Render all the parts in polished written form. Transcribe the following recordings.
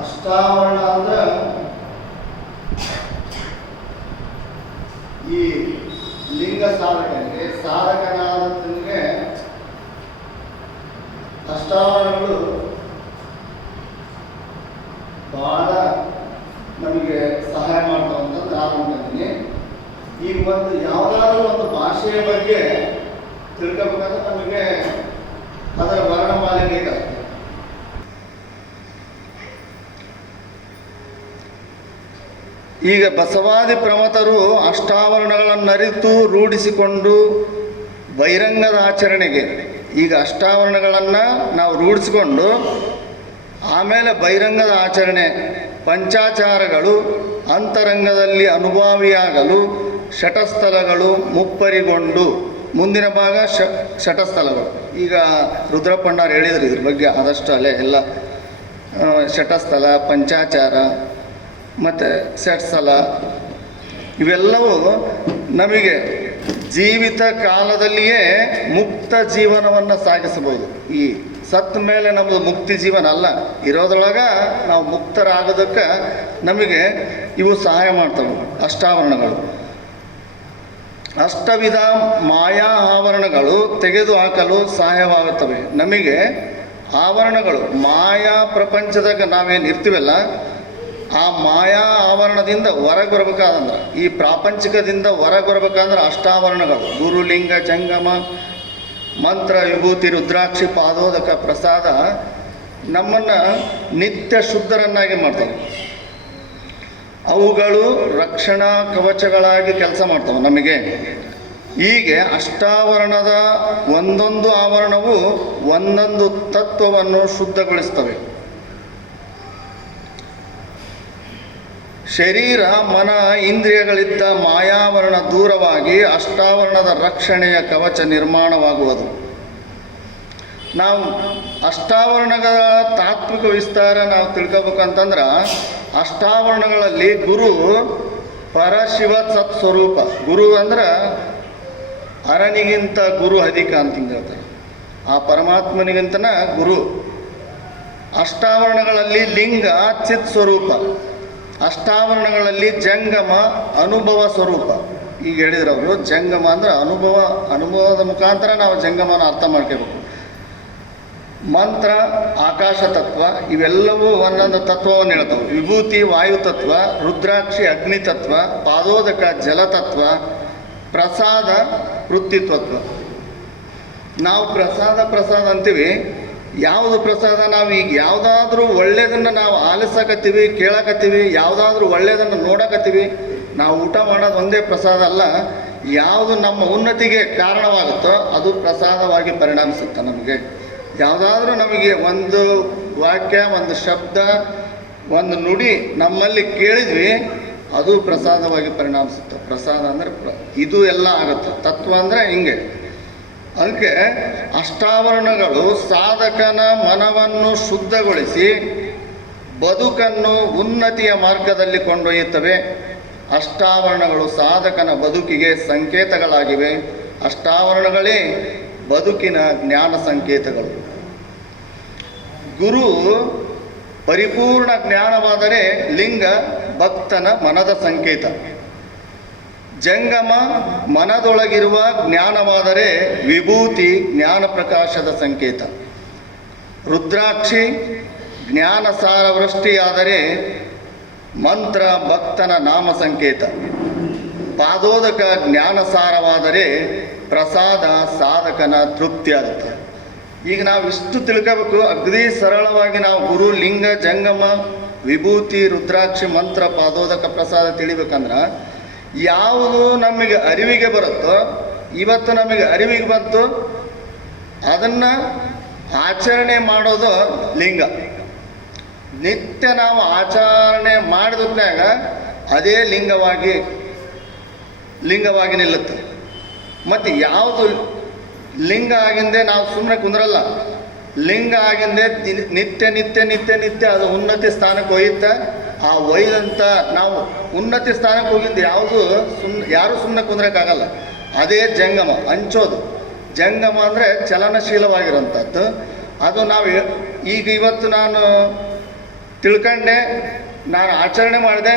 ಅಷ್ಟಾವರಣ ಅಂದ್ರೆ ಈ ಲಿಂಗ ಸಾಧಕನಿಗೆ ಸಾಧಕನಾದನಿಗೆ ಅಷ್ಟಾವರಣಗಳು ಬಹಳ ನಮಗೆ ಸಹಾಯ ಮಾಡ್ತಾವಂತ ನಾನು ಅನ್ಕೊಂಡಿದ್ದೀನಿ. ಈಗ ಒಂದು ಯಾವುದಾದ್ರೂ ಒಂದು ಭಾಷೆಯ ಬಗ್ಗೆ ತಿಳ್ಕೊಬೇಕಾದ್ರೆ ನಮಗೆ ಅದರ ವರ್ಣಮಾಲೆ ಬೇಕಾಗ್ತದೆ. ಈಗ ಬಸವಾದಿ ಪ್ರಮತರು ಅಷ್ಟಾವರಣಗಳನ್ನು ಅರಿತು ರೂಢಿಸಿಕೊಂಡು ಬಹಿರಂಗದ ಆಚರಣೆಗೆ, ಈಗ ಅಷ್ಟಾವರಣಗಳನ್ನು ನಾವು ರೂಢಿಸಿಕೊಂಡು ಆಮೇಲೆ ಬಹಿರಂಗದ ಆಚರಣೆ ಪಂಚಾಚಾರಗಳು ಅಂತರಂಗದಲ್ಲಿ ಅನುಭಾವಿಯಾಗಲು ಶಟಸ್ಥಲಗಳು ಮುಪ್ಪರಿಗೊಂಡು, ಮುಂದಿನ ಭಾಗ ಶಟಸ್ಥಲಗಳು. ಈಗ ರುದ್ರಪ್ಪಣ್ಣವ್ರು ಹೇಳಿದ್ರು ಇದ್ರ ಬಗ್ಗೆ ಆದಷ್ಟು ಅಲ್ಲೇ ಎಲ್ಲ ಶಟಸ್ಥಲ, ಪಂಚಾಚಾರ ಮತ್ತು ಷಟ್ಸ್ಥಲ ಇವೆಲ್ಲವೂ ನಮಗೆ ಜೀವಿತ ಕಾಲದಲ್ಲಿಯೇ ಮುಕ್ತ ಜೀವನವನ್ನು ಸಾಗಿಸಬಹುದು. ಈ ಸತ್ತ ಮೇಲೆ ನಮ್ಮದು ಮುಕ್ತಿ ಜೀವನ ಅಲ್ಲ, ಇರೋದ್ರೊಳಗೆ ನಾವು ಮುಕ್ತರಾಗೋದಕ್ಕೆ ನಮಗೆ ಇವು ಸಹಾಯ ಮಾಡ್ತವೆ. ಅಷ್ಟಾವರಣಗಳು ಅಷ್ಟವಿಧ ಮಾಯಾ ಆವರಣಗಳು ತೆಗೆದು ಹಾಕಲು ಸಹಾಯವಾಗುತ್ತವೆ. ನಮಗೆ ಆವರಣಗಳು ಮಾಯಾ ಪ್ರಪಂಚದಾಗ ನಾವೇನು ಇರ್ತೀವಲ್ಲ, ಆ ಮಾಯಾ ಆವರಣದಿಂದ ಹೊರಗೆ ಬರ್ಬೇಕಾದಂದ್ರೆ, ಈ ಪ್ರಾಪಂಚಿಕದಿಂದ ಹೊರಗೆ ಬರ್ಬೇಕಂದ್ರೆ ಅಷ್ಟಾವರಣಗಳು ಗುರುಲಿಂಗ ಜಂಗಮ ಮಂತ್ರ ವಿಭೂತಿ ರುದ್ರಾಕ್ಷಿ ಪಾದೋದಕ ಪ್ರಸಾದ ನಮ್ಮನ್ನು ನಿತ್ಯ ಶುದ್ಧರನ್ನಾಗಿ ಮಾಡ್ತವೆ. ಅವುಗಳು ರಕ್ಷಣಾ ಕವಚಗಳಾಗಿ ಕೆಲಸ ಮಾಡ್ತವೆ ನಮಗೆ. ಹೀಗೆ ಅಷ್ಟಾವರಣದ ಒಂದೊಂದು ಆವರಣವು ಒಂದೊಂದು ತತ್ವವನ್ನು ಶುದ್ಧಗೊಳಿಸ್ತವೆ. ಶರೀರ ಮನ ಇಂದ್ರಿಯಗಳಿದ್ದ ಮಾಯಾವರಣ ದೂರವಾಗಿ ಅಷ್ಟಾವರಣದ ರಕ್ಷಣೆಯ ಕವಚ ನಿರ್ಮಾಣವಾಗುವುದು. ನಾವು ಅಷ್ಟಾವರಣಗಳ ತಾತ್ವಿಕ ವಿಸ್ತಾರ ನಾವು ತಿಳ್ಕೊಬೇಕಂತಂದ್ರೆ, ಅಷ್ಟಾವರಣಗಳಲ್ಲಿ ಗುರು ಪರಶಿವ ಸತ್ಸ್ವರೂಪ. ಗುರು ಅಂದ್ರೆ ಅರನಿಗಿಂತ ಗುರು ಅಧಿಕ ಅಂತ ಹೇಳ್ತಾರೆ. ಆ ಪರಮಾತ್ಮನಿಗಿಂತನ ಗುರು. ಅಷ್ಟಾವರಣಗಳಲ್ಲಿ ಲಿಂಗ ಚಿತ್ ಸ್ವರೂಪ, ಅಷ್ಟಾವರಣಗಳಲ್ಲಿ ಜಂಗಮ ಅನುಭವ ಸ್ವರೂಪ. ಈಗ ಹೇಳಿದ್ರವರು ಜಂಗಮ ಅಂದ್ರೆ ಅನುಭವದ ಮುಖಾಂತರ ನಾವು ಜಂಗಮನ ಅರ್ಥ ಮಾಡ್ಕೋಬೇಕು. ಮಂತ್ರ ಆಕಾಶ ತತ್ವ ಇವೆಲ್ಲವೂ ಒಂದೊಂದು ತತ್ವವನ್ನು ಹೇಳ್ತವೆ. ವಿಭೂತಿ ವಾಯು ತತ್ವ, ರುದ್ರಾಕ್ಷಿ ಅಗ್ನಿ ತತ್ವ, ಪಾದೋದಕ ಜಲತತ್ವ, ಪ್ರಸಾದ ವೃತ್ತಿತ್ವತ್ವ. ನಾವು ಪ್ರಸಾದ ಅಂತೀವಿ. ಯಾವುದು ಪ್ರಸಾದ? ನಾವು ಈಗ ಯಾವುದಾದ್ರೂ ಒಳ್ಳೆಯದನ್ನು ನಾವು ಆಲಿಸಕತ್ತೀವಿ, ಕೇಳಕತ್ತೀವಿ, ಯಾವುದಾದ್ರೂ ಒಳ್ಳೆಯದನ್ನು ನೋಡಕತ್ತೀವಿ. ನಾವು ಊಟ ಮಾಡೋದು ಒಂದೇ ಪ್ರಸಾದ ಅಲ್ಲ, ಯಾವುದು ನಮ್ಮ ಉನ್ನತಿಗೆ ಕಾರಣವಾಗುತ್ತೋ ಅದು ಪ್ರಸಾದವಾಗಿ ಪರಿಣಮಿಸುತ್ತೆ. ನಮಗೆ ಯಾವುದಾದ್ರೂ ನಮಗೆ ಒಂದು ವಾಕ್ಯ, ಒಂದು ಶಬ್ದ, ಒಂದು ನುಡಿ ನಮ್ಮಲ್ಲಿ ಕೇಳಿದ್ವಿ, ಅದು ಪ್ರಸಾದವಾಗಿ ಪರಿಣಮಿಸುತ್ತೆ. ಪ್ರಸಾದ ಅಂದರೆ ಇದು ಎಲ್ಲ ಆಗುತ್ತೆ. ತತ್ವ ಅಂದರೆ ಹಿಂಗೆ. ಅದಕ್ಕೆ ಅಷ್ಟಾವರಣಗಳು ಸಾಧಕನ ಮನವನ್ನು ಶುದ್ಧಗೊಳಿಸಿ ಬದುಕನ್ನು ಉನ್ನತಿಯ ಮಾರ್ಗದಲ್ಲಿ ಕೊಂಡೊಯ್ಯುತ್ತವೆ. ಅಷ್ಟಾವರಣಗಳು ಸಾಧಕನ ಬದುಕಿಗೆ ಸಂಕೇತಗಳಾಗಿವೆ. ಅಷ್ಟಾವರಣಗಳೇ ಬದುಕಿನ ಜ್ಞಾನ ಸಂಕೇತಗಳು. ಗುರು ಪರಿಪೂರ್ಣ ಜ್ಞಾನವಾದರೆ ಲಿಂಗ ಭಕ್ತನ ಮನದ ಸಂಕೇತ. ಜಂಗಮ ಮನದೊಳಗಿರುವ ಜ್ಞಾನವಾದರೆ ವಿಭೂತಿ ಜ್ಞಾನ ಪ್ರಕಾಶದ ಸಂಕೇತ. ರುದ್ರಾಕ್ಷಿ ಜ್ಞಾನ ಸಾರವೃಷ್ಟಿಯಾದರೆ ಮಂತ್ರ ಭಕ್ತನ ನಾಮ ಸಂಕೇತ. ಪಾದೋದಕ ಜ್ಞಾನ ಸಾರವಾದರೆ ಪ್ರಸಾದ ಸಾಧಕನ ತೃಪ್ತಿ ಆಗುತ್ತೆ. ಈಗ ನಾವು ಇಷ್ಟು ತಿಳ್ಕೋಬೇಕು. ಅಗದಿ ಸರಳವಾಗಿ ನಾವು ಗುರು ಲಿಂಗ ಜಂಗಮ ವಿಭೂತಿ ರುದ್ರಾಕ್ಷಿ ಮಂತ್ರ ಪಾದೋದಕ ಪ್ರಸಾದ ತಿಳಿಬೇಕಂದ್ರೆ ಯಾವುದು ನಮಗೆ ಅರಿವಿಗೆ ಬರುತ್ತೋ, ಇವತ್ತು ನಮಗೆ ಅರಿವಿಗೆ ಬಂತು, ಅದನ್ನು ಆಚರಣೆ ಮಾಡೋದು ಲಿಂಗ. ನಿತ್ಯ ನಾವು ಆಚರಣೆ ಮಾಡಿದಾಗ ಅದೇ ಲಿಂಗವಾಗಿ ನಿಲ್ಲುತ್ತೆ. ಮತ್ತು ಯಾವುದು ಲಿಂಗ ಆಗಿಂದೆ ನಾವು ಸುಮ್ಮನೆ ಕುಂದ್ರಲ್ಲ. ಲಿಂಗ ಆಗಿಂದೆ ನಿತ್ಯ ನಿತ್ಯ ನಿತ್ಯ ನಿತ್ಯ ಅದು ಉನ್ನತಿ ಸ್ಥಾನಕ್ಕೆ ಒಯ್ಯುತ್ತೆ. ಆ ಒಯ್ದಂಥ ನಾವು ಉನ್ನತಿ ಸ್ಥಾನಕ್ಕೆ ಹೋಗಿದ್ದು ಯಾರೂ ಸುಮ್ಮನೆ ಕುಂದ್ರಕ್ಕಾಗಲ್ಲ. ಅದೇ ಜಂಗಮ, ಹಂಚೋದು. ಜಂಗಮ ಅಂದರೆ ಚಲನಶೀಲವಾಗಿರೋಂಥದ್ದು. ಅದು ನಾವು ಈಗ ಇವತ್ತು ನಾನು ತಿಳ್ಕೊಂಡೆ ನಾನು ಆಚರಣೆ ಮಾಡಿದೆ,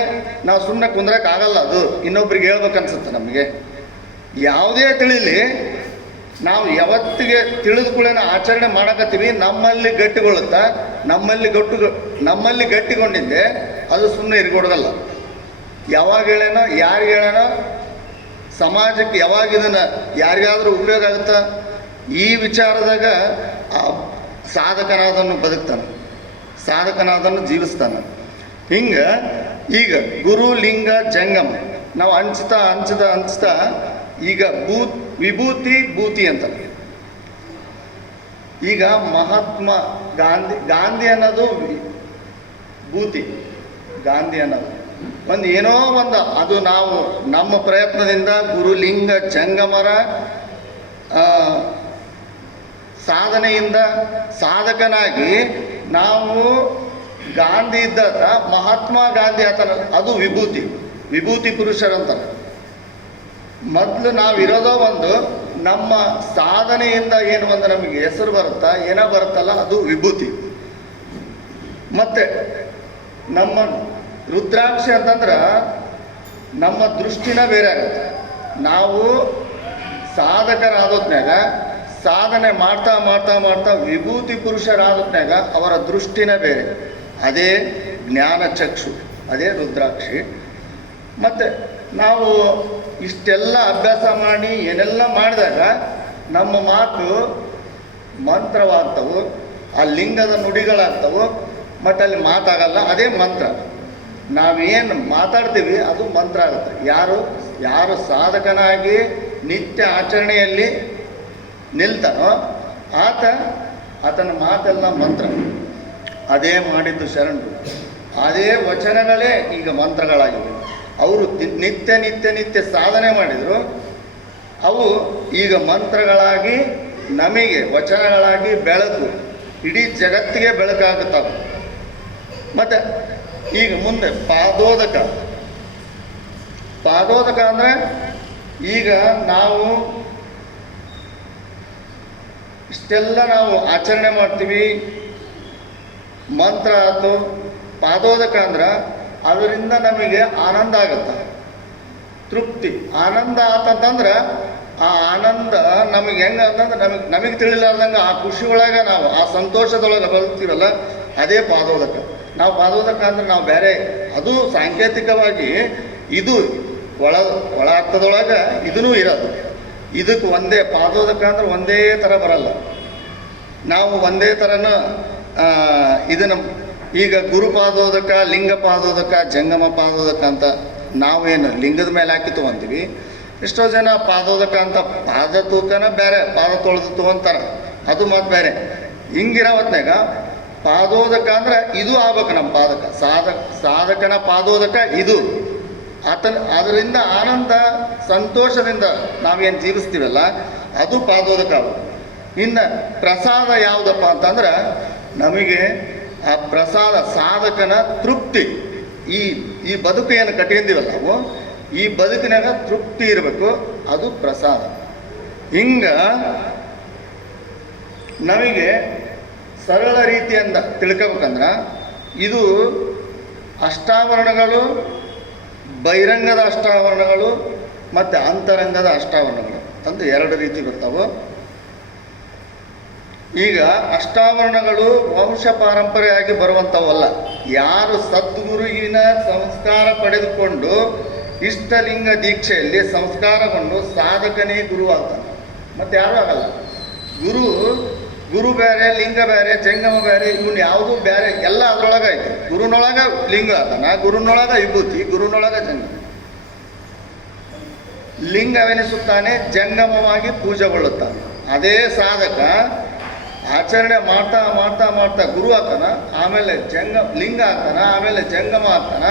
ನಾವು ಸುಮ್ಮನೆ ಕುಂದ್ರಕ್ಕಾಗಲ್ಲ. ಅದು ಇನ್ನೊಬ್ರಿಗೆ ಹೇಳ್ಬೇಕನ್ಸುತ್ತೆ ನಮಗೆ. ಯಾವುದೇ ತಿಳಿಲಿ, ನಾವು ಯಾವತ್ತಿಗೆ ತಿಳಿದುಕೊಳ್ಳೇನ ಆಚರಣೆ ಮಾಡಕತ್ತೀವಿ, ನಮ್ಮಲ್ಲಿ ಗಟ್ಟಿಗೊಳ್ಳುತ್ತಾ, ನಮ್ಮಲ್ಲಿ ಗಟ್ಟಿಗೊಂಡಿದ್ದೆ ಅದು ಸುಮ್ಮನೆ ಇರ್ಕೊಡೋದಲ್ಲ. ಯಾವಾಗ ಹೇಳೇನೋ, ಯಾರಿಗೆ ಹೇಳೋಣ, ಸಮಾಜಕ್ಕೆ ಯಾವಾಗ ಇದನ್ನು ಯಾರಿಗಾದರೂ ಉಪಯೋಗ ಆಗುತ್ತಾ, ಈ ವಿಚಾರದಾಗ ಸಾಧಕನಾದನ್ನು ಬದುಕ್ತಾನೆ, ಸಾಧಕನಾದನ್ನು ಜೀವಿಸ್ತಾನೆ. ಹಿಂಗೆ ಈಗ ಗುರು ಲಿಂಗ ಜಂಗಮ ನಾವು ಹಂಚ್ತಾ ಈಗ ವಿಭೂತಿ ಭೂತಿ ಅಂತ. ಈಗ ಮಹಾತ್ಮ ಗಾಂಧಿ ಅನ್ನೋದು ಭೂತಿ, ಗಾಂಧಿ ಅನ್ನೋದು ಏನೋ ಒಂದು ಅದು ನಾವು ನಮ್ಮ ಪ್ರಯತ್ನದಿಂದ ಗುರುಲಿಂಗ ಜಂಗಮರ ಸಾಧನೆಯಿಂದ ಸಾಧಕನಾಗಿ ನಾವು ಗಾಂಧಿ ಇದ್ದಾಗ ಮಹಾತ್ಮ ಗಾಂಧಿ ಆತನ, ಅದು ವಿಭೂತಿ ಪುರುಷರಂತಾರೆ. ಮೊದಲು ನಾವಿರೋದೋ ಒಂದು ನಮ್ಮ ಸಾಧನೆಯಿಂದ ಏನು ಒಂದು ನಮಗೆ ಹೆಸರು ಬರುತ್ತಾ, ಏನೋ ಬರುತ್ತಲ್ಲ, ಅದು ವಿಭೂತಿ. ಮತ್ತು ನಮ್ಮ ರುದ್ರಾಕ್ಷಿ ಅಂತಂದ್ರೆ ನಮ್ಮ ದೃಷ್ಟಿನ ಬೇರೆ ಆಗುತ್ತೆ. ನಾವು ಸಾಧಕರಾದೋದ್ನಾಗ ಸಾಧನೆ ಮಾಡ್ತಾ ವಿಭೂತಿ ಪುರುಷರಾದೋದ್ನಾಗ ಅವರ ದೃಷ್ಟಿನ ಬೇರೆ, ಅದೇ ಜ್ಞಾನ ಚಕ್ಷು, ಅದೇ ರುದ್ರಾಕ್ಷಿ. ಮತ್ತು ನಾವು ಇಷ್ಟೆಲ್ಲ ಅಭ್ಯಾಸ ಮಾಡಿ ಏನೆಲ್ಲ ಮಾಡಿದಾಗ ನಮ್ಮ ಮಾತು ಮಂತ್ರವಾಗ್ತವೆ, ಆ ಲಿಂಗದ ನುಡಿಗಳಾಗ್ತವೆ, ಮತ್ತು ಅಲ್ಲಿ ಮಾತಾಗಲ್ಲ, ಅದೇ ಮಂತ್ರ. ನಾವೇನು ಮಾತಾಡ್ತೀವಿ ಅದು ಮಂತ್ರ ಆಗುತ್ತೆ. ಯಾರು ಸಾಧಕನಾಗಿ ನಿತ್ಯ ಆಚರಣೆಯಲ್ಲಿ ನಿಲ್ತಾನೋ ಆತನ ಮಾತೆಲ್ಲ ಮಂತ್ರ. ಅದೇ ಮಾಡಿದ್ದು ಶರಣರು, ಅದೇ ವಚನಗಳೇ ಈಗ ಮಂತ್ರಗಳಾಗಿವೆ. ಅವರು ನಿತ್ಯ ಸಾಧನೆ ಮಾಡಿದರು, ಅವು ಈಗ ಮಂತ್ರಗಳಾಗಿ ನಮಗೆ ವಚನಗಳಾಗಿ ಬೆಳಕು, ಇಡೀ ಜಗತ್ತಿಗೆ ಬೆಳಕಾಗುತ್ತವೆ. ಮತ್ತು ಈಗ ಮುಂದೆ ಪಾದೋದಕ ಅಂದರೆ ಈಗ ನಾವು ಇಷ್ಟೆಲ್ಲ ನಾವು ಆಚರಣೆ ಮಾಡ್ತೀವಿ, ಮಂತ್ರ ಆಯ್ತು. ಪಾದೋದಕ ಅಂದ್ರೆ ಅದರಿಂದ ನಮಗೆ ಆನಂದ ಆಗುತ್ತೆ, ತೃಪ್ತಿ, ಆನಂದ ಆತಂತಂದ್ರೆ ಆ ಆನಂದ ನಮಗೆ ಹೆಂಗೆ ಅಂತಂದ್ರೆ ನಮಗೆ ತಿಳಿಲಾರ್ದಂಗೆ ಆ ಖುಷಿ ಒಳಗೆ ನಾವು ಆ ಸಂತೋಷದೊಳಗೆ ಬದುಕ್ತೀವಲ್ಲ, ಅದೇ ಪಾದೋದಕ. ನಾವು ಪಾದೋದಕ ಅಂದ್ರೆ ನಾವು ಬೇರೆ, ಅದು ಸಾಂಕೇತಿಕವಾಗಿ ಇದು ಒಳ ಅರ್ಥದೊಳಗೆ ಇದೂ ಇರೋದು. ಇದಕ್ಕೆ ಒಂದೇ ಪಾದೋದಕ ಅಂದ್ರೆ ಒಂದೇ ಥರ ಬರಲ್ಲ. ನಾವು ಒಂದೇ ಥರನ ಇದನ್ನು ಈಗ ಗುರುಪಾದೋದಕ, ಲಿಂಗ ಪಾದೋದಕ, ಜಂಗಮ ಪಾದೋದಕ ಅಂತ ನಾವೇನು ಲಿಂಗದ ಮೇಲೆ ಹಾಕಿ ತೊಗೊತೀವಿ. ಎಷ್ಟೋ ಜನ ಪಾದೋದಕ ಅಂತ ಪಾದ ತೂಕನ ಬೇರೆ, ಪಾದ ತೊಳೆದು ತೊಗೊಂತಾರೆ, ಅದು ಮತ್ತು ಬೇರೆ. ಹಿಂಗಿರೋ ಹೊತ್ನಾಗ ಪಾದೋದಕ ಅಂದ್ರೆ ಇದು ಆಗ್ಬೇಕು ನಮ್ಮ ಪಾದಕ, ಸಾಧಕನ ಪಾದೋದಕ ಇದು. ಅದರಿಂದ ಆನಂದ ಸಂತೋಷದಿಂದ ನಾವೇನು ಜೀವಿಸ್ತೀವಲ್ಲ ಅದು ಪಾದೋದಕ ಆಗ್ಬೇಕು. ಇನ್ನು ಪ್ರಸಾದ ಯಾವುದಪ್ಪ ಅಂತಂದ್ರೆ ನಮಗೆ ಆ ಪ್ರಸಾದ ಸಾಧಕನ ತೃಪ್ತಿ, ಈ ಬದುಕು ಏನು ಕಟ್ಟಿದ್ದೀವಲ್ಲ ನಾವು, ಈ ಬದುಕಿನಾಗ ತೃಪ್ತಿ ಇರಬೇಕು, ಅದು ಪ್ರಸಾದ. ಹಿಂಗೆ ನಮಗೆ ಸರಳ ರೀತಿಯಿಂದ ತಿಳ್ಕೊಬೇಕಂದ್ರೆ ಇದು ಅಷ್ಟಾವರಣಗಳು, ಬಹಿರಂಗದ ಅಷ್ಟಾವರಣಗಳು ಮತ್ತು ಅಂತರಂಗದ ಅಷ್ಟಾವರಣಗಳು ಅಂತ ಎರಡು ರೀತಿ ಬರ್ತಾವೆ. ಈಗ ಅಷ್ಟಾವರಣಗಳು ವಂಶ ಪಾರಂಪರೆಯಾಗಿ ಬರುವಂಥವಲ್ಲ. ಯಾರು ಸದ್ಗುರುವಿನ ಸಂಸ್ಕಾರ ಪಡೆದುಕೊಂಡು ಇಷ್ಟಲಿಂಗ ದೀಕ್ಷೆಯಲ್ಲಿ ಸಂಸ್ಕಾರಗೊಂಡು ಸಾಧಕನೇ ಗುರು ಆಗ್ತಾನೆ, ಮತ್ತು ಯಾರೂ ಆಗಲ್ಲ. ಗುರು ಬೇರೆ, ಲಿಂಗ ಬೇರೆ, ಜಂಗಮ ಬೇರೆ, ಇವನು ಯಾವುದೂ ಬೇರೆ, ಎಲ್ಲ ಅದರೊಳಗೆ ಐತೆ. ಗುರುನೊಳಗೆ ಲಿಂಗ ಆತನ, ಗುರುನೊಳಗೆ ವಿಭೂತಿ, ಗುರುನೊಳಗೆ ಜಂಗಮ. ಲಿಂಗವೆನಿಸುತ್ತಾನೆ, ಜಂಗಮವಾಗಿ ಪೂಜೆಗೊಳ್ಳುತ್ತಾನೆ. ಅದೇ ಸಾಧಕ ಆಚರಣೆ ಮಾಡ್ತಾ ಗುರು ಆಗ್ತಾನ, ಆಮೇಲೆ ಲಿಂಗ ಆಗ್ತಾನ, ಆಮೇಲೆ ಜಂಗಮ ಆಗ್ತಾನ.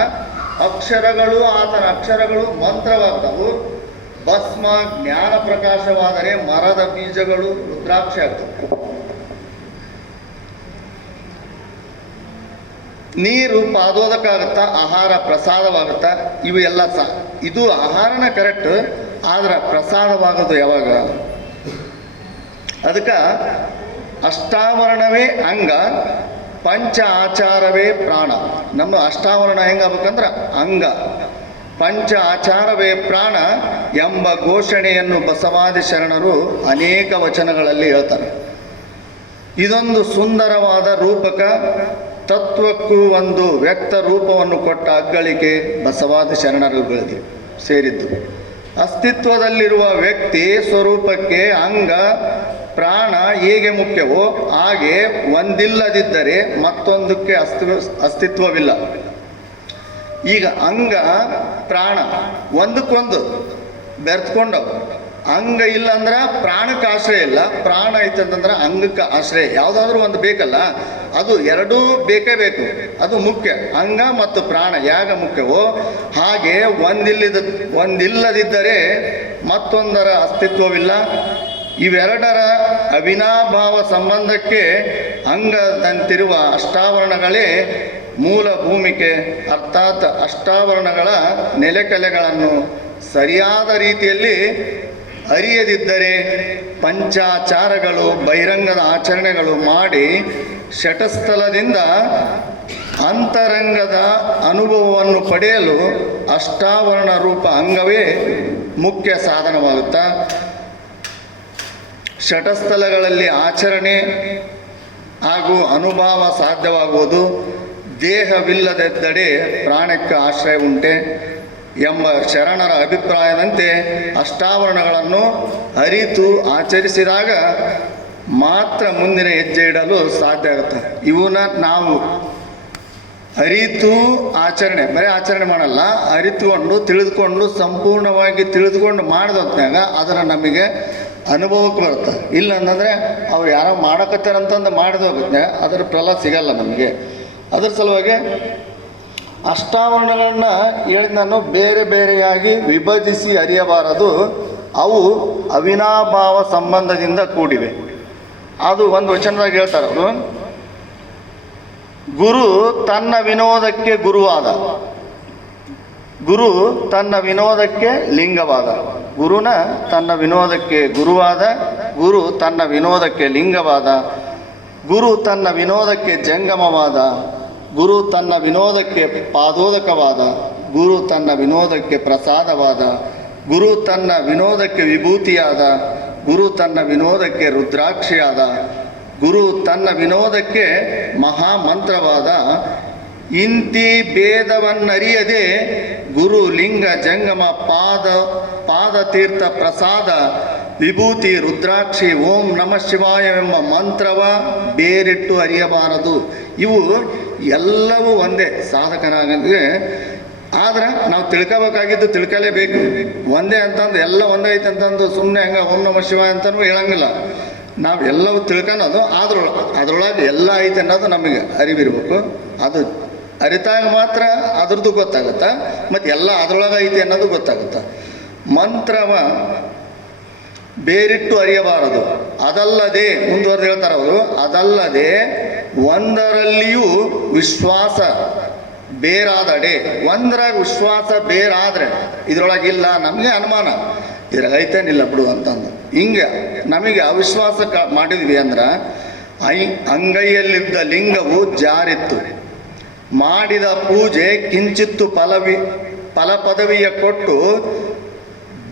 ಆತನ ಅಕ್ಷರಗಳು ಮಂತ್ರವಾಗ್ತವು. ಭಸ್ಮ ಜ್ಞಾನ ಪ್ರಕಾಶವಾದರೆ ಮರದ ಬೀಜಗಳು ರುದ್ರಾಕ್ಷಿ ಆಗ್ತವೆ. ನೀರು ಪಾದೋದಕ ಆಗುತ್ತಾ, ಆಹಾರ ಪ್ರಸಾದವಾಗುತ್ತಾ, ಇವು ಎಲ್ಲ ಇದು ಆಹಾರನ ಕರೆಕ್ಟ್, ಆದ್ರೆ ಪ್ರಸಾದವಾಗೋದು ಯಾವಾಗ? ಅದಕ್ಕೆ ಅಷ್ಟಾವರಣವೇ ಅಂಗ, ಪಂಚ ಆಚಾರವೇ ಪ್ರಾಣ. ನಮ್ಮ ಅಷ್ಟಾವರಣ ಹೆಂಗಾಗಬೇಕಂದ್ರೆ ಅಂಗ. ಪಂಚ ಆಚಾರವೇ ಪ್ರಾಣ ಎಂಬ ಘೋಷಣೆಯನ್ನು ಬಸವಾದಿ ಶರಣರು ಅನೇಕ ವಚನಗಳಲ್ಲಿ ಹೇಳ್ತಾರೆ. ಇದೊಂದು ಸುಂದರವಾದ ರೂಪಕ, ತತ್ವಕ್ಕೂ ಒಂದು ವ್ಯಕ್ತ ರೂಪವನ್ನು ಕೊಟ್ಟ ಅಗ್ಗಳಿಕೆ ಬಸವಾದಿ ಶರಣರುಗಳಿಗೆ ಸೇರಿದ್ದು. ಅಸ್ತಿತ್ವದಲ್ಲಿರುವ ವ್ಯಕ್ತಿ ಸ್ವರೂಪಕ್ಕೆ ಅಂಗ ಪ್ರಾಣ ಹೇಗೆ ಮುಖ್ಯವೋ ಹಾಗೆ ಒಂದಿಲ್ಲದಿದ್ದರೆ ಮತ್ತೊಂದಕ್ಕೆ ಅಸ್ತಿತ್ವವಿಲ್ಲ. ಈಗ ಅಂಗ ಪ್ರಾಣ ಒಂದಕ್ಕೊಂದು ಬೆರೆತ್ಕೊಂಡವು. ಅಂಗ ಇಲ್ಲ ಅಂದ್ರೆ ಪ್ರಾಣಕ್ಕೆ ಆಶ್ರಯ ಇಲ್ಲ, ಪ್ರಾಣ ಐತಂತಂದ್ರೆ ಅಂಗಕ್ಕೆ ಆಶ್ರಯ. ಯಾವುದಾದ್ರೂ ಒಂದು ಬೇಕಲ್ಲ, ಅದು ಎರಡೂ ಬೇಕೇ ಬೇಕು, ಅದು ಮುಖ್ಯ. ಅಂಗ ಮತ್ತು ಪ್ರಾಣ ಯಾಗ ಮುಖ್ಯವೋ ಹಾಗೆ ಒಂದಿಲ್ಲದಿದ್ದರೆ ಮತ್ತೊಂದರ ಅಸ್ತಿತ್ವವಿಲ್ಲ. ಇವೆರಡರ ಅವಿನಾಭಾವ ಸಂಬಂಧಕ್ಕೆ ಅಂಗದಂತಿರುವ ಅಷ್ಟಾವರಣಗಳೇ ಮೂಲ ಭೂಮಿಕೆ. ಅರ್ಥಾತ್ ಅಷ್ಟಾವರಣಗಳ ನೆಲೆಕಲೆಗಳನ್ನು ಸರಿಯಾದ ರೀತಿಯಲ್ಲಿ ಅರಿಯದಿದ್ದರೆ ಪಂಚಾಚಾರಗಳು ಬಹಿರಂಗದ ಆಚರಣೆಗಳು ಮಾಡಿ ಶಟಸ್ಥಲದಿಂದ ಅಂತರಂಗದ ಅನುಭವವನ್ನು ಪಡೆಯಲು ಅಷ್ಟಾವರಣ ರೂಪ ಅಂಗವೇ ಮುಖ್ಯ ಸಾಧನವಾಗುತ್ತಾ. ಶಟಸ್ಥಲಗಳಲ್ಲಿ ಆಚರಣೆ ಹಾಗೂ ಅನುಭವ ಸಾಧ್ಯವಾಗುವುದು ದೇಹವಿಲ್ಲದಿದ್ದರೆ ಪ್ರಾಣಕ್ಕೆ ಆಶ್ರಯ ಉಂಟೆ ಎಂಬ ಶರಣರ ಅಭಿಪ್ರಾಯದಂತೆ ಅಷ್ಟಾವರಣಗಳನ್ನು ಅರಿತು ಆಚರಿಸಿದಾಗ ಮಾತ್ರ ಮುಂದಿನ ಹೆಜ್ಜೆ ಇಡಲು ಸಾಧ್ಯ ಆಗುತ್ತೆ. ಇವನ್ನ ನಾವು ಅರಿತು ಆಚರಣೆ, ಬರೀ ಆಚರಣೆ ಮಾಡಲ್ಲ, ಅರಿತುಕೊಂಡು ತಿಳಿದುಕೊಂಡು ಸಂಪೂರ್ಣವಾಗಿ ತಿಳಿದುಕೊಂಡು ಮಾಡಿದೊತ್ನಾಗ ಅದರ ನಮಗೆ ಅನುಭವಕ್ಕೆ ಬರುತ್ತೆ. ಇಲ್ಲ ಅಂತಂದರೆ ಅವ್ರು ಯಾರೋ ಮಾಡಕತ್ತಾರಂತಂದು ಮಾಡಿದೋಗುತ್ತೆ, ಅದರ ಫಲ ಸಿಗಲ್ಲ ನಮಗೆ. ಅದರ ಸಲುವಾಗಿ ಅಷ್ಟಾವರಣಗಳನ್ನು ಹೇಳಿದ ನಾನು ಬೇರೆ ಬೇರೆಯಾಗಿ ವಿಭಜಿಸಿ ಅರಿಯಬಾರದು. ಅವು ಅವಿನಾಭಾವ ಸಂಬಂಧದಿಂದ ಕೂಡಿವೆ. ಅದು ಒಂದು ವಚನದಾಗ ಹೇಳ್ತಾರೆ ಅವರು, ಗುರು ತನ್ನ ವಿನೋದಕ್ಕೆ ಗುರುವಾದ, ಗುರು ತನ್ನ ವಿನೋದಕ್ಕೆ ಲಿಂಗವಾದ. ಗುರುನ ತನ್ನ ವಿನೋದಕ್ಕೆ ಗುರುವಾದ, ಗುರು ತನ್ನ ವಿನೋದಕ್ಕೆ ಲಿಂಗವಾದ, ಗುರು ತನ್ನ ವಿನೋದಕ್ಕೆ ಜಂಗಮವಾದ, ಗುರು ತನ್ನ ವಿನೋದಕ್ಕೆ ಪಾದೋದಕವಾದ, ಗುರು ತನ್ನ ವಿನೋದಕ್ಕೆ ಪ್ರಸಾದವಾದ, ಗುರು ತನ್ನ ವಿನೋದಕ್ಕೆ ವಿಭೂತಿಯಾದ, ಗುರು ತನ್ನ ವಿನೋದಕ್ಕೆ ರುದ್ರಾಕ್ಷಿಯಾದ, ಗುರು ತನ್ನ ವಿನೋದಕ್ಕೆ ಮಹಾಮಂತ್ರವಾದ. ಇಂತಿ ಭೇದವನ್ನರಿಯದೆ ಗುರು ಲಿಂಗ ಜಂಗಮ ಪಾದತೀರ್ಥ ಪ್ರಸಾದ ವಿಭೂತಿ ರುದ್ರಾಕ್ಷಿ ಓಂ ನಮಃ ಶಿವಾಯವೆಂಬ ಮಂತ್ರವ ಬೇರಿಟ್ಟು ಅರಿಯಬಾರದು. ಇವು ಎಲ್ಲವೂ ಒಂದೇ ಸಾಧಕನಾಗಂದ್ರೆ. ಆದ್ರೆ ನಾವು ತಿಳ್ಕೋಬೇಕಾಗಿದ್ದು ತಿಳ್ಕಲೇಬೇಕು. ಒಂದೇ ಅಂತಂದು ಎಲ್ಲ ಒಂದೇ ಐತೆ ಅಂತಂದು ಸುಮ್ಮನೆ ಹಂಗೆ ಓಂ ನಮಃ ಶಿವಾಯ ಅಂತಲೂ ಹೇಳಂಗಿಲ್ಲ. ನಾವು ಎಲ್ಲವೂ ತಿಳ್ಕೊಳೋದು ಅದರೊಳಗೆ ಎಲ್ಲ ಐತೆ ಅನ್ನೋದು ನಮಗೆ ಅರಿವಿರ್ಬೇಕು. ಅದು ಅರಿತಾಗ ಮಾತ್ರ ಅದ್ರದ್ದು ಗೊತ್ತಾಗುತ್ತೆ, ಮತ್ತು ಎಲ್ಲ ಅದರೊಳಗೆ ಐತೆ ಅನ್ನೋದು ಗೊತ್ತಾಗುತ್ತೆ. ಮಂತ್ರವ ಬೇರಿಟ್ಟು ಅರಿಯಬಾರದು. ಅದಲ್ಲದೆ ಮುಂದುವರೆದು ಹೇಳ್ತಾರೆ ಅವರು, ಅದಲ್ಲದೆ ಒಂದರಲ್ಲಿಯೂ ವಿಶ್ವಾಸ ಬೇರಾದಡೆ. ಒಂದರಾಗ ವಿಶ್ವಾಸ ಬೇರಾದರೆ ಇದರೊಳಗಿಲ್ಲ, ನಮಗೆ ಅನುಮಾನ ಇದ್ರಾಗ ಐತೇನಿಲ್ಲ ಬಿಡು ಅಂತಂದು ಹಿಂಗೆ ನಮಗೆ ಅವಿಶ್ವಾಸ ಮಾಡಿದ್ವಿ ಅಂದ್ರೆ ಅಂಗೈಯಲ್ಲಿದ್ದ ಲಿಂಗವು ಜಾರಿತ್ತು. ಮಾಡಿದ ಪೂಜೆ ಕಿಂಚಿತ್ತು ಫಲ ಪದವಿಯ ಕೊಟ್ಟು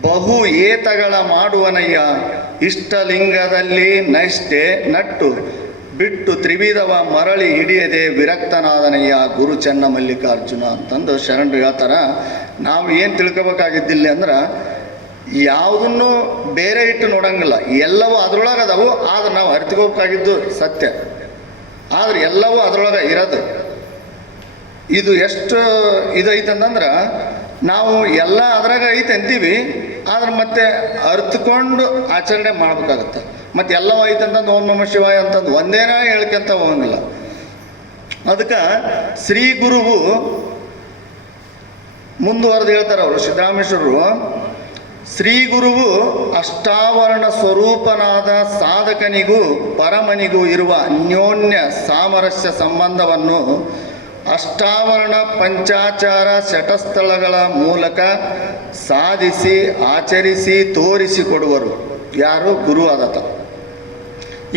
ಬಹು ಏತಗಳ ಮಾಡುವನಯ್ಯ. ಇಷ್ಟಲಿಂಗದಲ್ಲಿ ನಷ್ಟೇ ನಟ್ಟು ಬಿಟ್ಟು ತ್ರಿವಿಧವ ಮರಳಿ ಹಿಡಿಯದೆ ವಿರಕ್ತನಾದನಯ್ಯ ಗುರು ಚೆನ್ನ ಮಲ್ಲಿಕಾರ್ಜುನ ಅಂತಂದು ಶರಣರು ಹೇಳ್ತಾರೆ. ನಾವು ಏನು ತಿಳ್ಕೊಬೇಕಾಗಿದ್ದಿಲ್ಲ ಅಂದ್ರೆ ಯಾವುದನ್ನು ಬೇರೆ ಇಟ್ಟು ನೋಡಂಗಿಲ್ಲ, ಎಲ್ಲವೂ ಅದರೊಳಗೆ ಅದಾವು. ಆದ್ರೆ ನಾವು ಅರಿತುಕೋಬೇಕಾಗಿದ್ದು ಸತ್ಯ, ಆದ್ರೆ ಎಲ್ಲವೂ ಅದರೊಳಗೆ ಇರೋದು. ಇದು ಎಷ್ಟು ಇದೈತಂದ್ರೆ ನಾವು ಎಲ್ಲ ಅದ್ರಾಗ ಐತೆ ಅಂತೀವಿ, ಆದ್ರೆ ಮತ್ತೆ ಅರ್ಥಕೊಂಡು ಆಚರಣೆ ಮಾಡ್ಬೇಕಾಗತ್ತೆ. ಮತ್ತು ಎಲ್ಲವೂ ಐತಂತಂದು ಓಂ ನಮಃ ಶಿವಾಯ ಅಂತಂದು ಒಂದೇನ ಹೇಳ್ಕೊಂತ ಹೋಗಂಗಿಲ್ಲ. ಅದಕ್ಕೆ ಶ್ರೀ ಗುರುವು ಮುಂದುವರೆದು ಹೇಳ್ತಾರೆ ಅವರು ಸಿದ್ದರಾಮೇಶ್ವರರು, ಶ್ರೀ ಗುರುವು ಅಷ್ಟಾವರಣ ಸ್ವರೂಪನಾದ ಸಾಧಕನಿಗೂ ಪರಮನಿಗೂ ಇರುವ ಅನ್ಯೋನ್ಯ ಸಾಮರಸ್ಯ ಸಂಬಂಧವನ್ನು ಅಷ್ಟಾವರಣ ಪಂಚಾಚಾರ ಶಟಸ್ಥಳಗಳ ಮೂಲಕ ಸಾಧಿಸಿ ಆಚರಿಸಿ ತೋರಿಸಿಕೊಡುವರು. ಯಾರು? ಗುರು ಆದತ.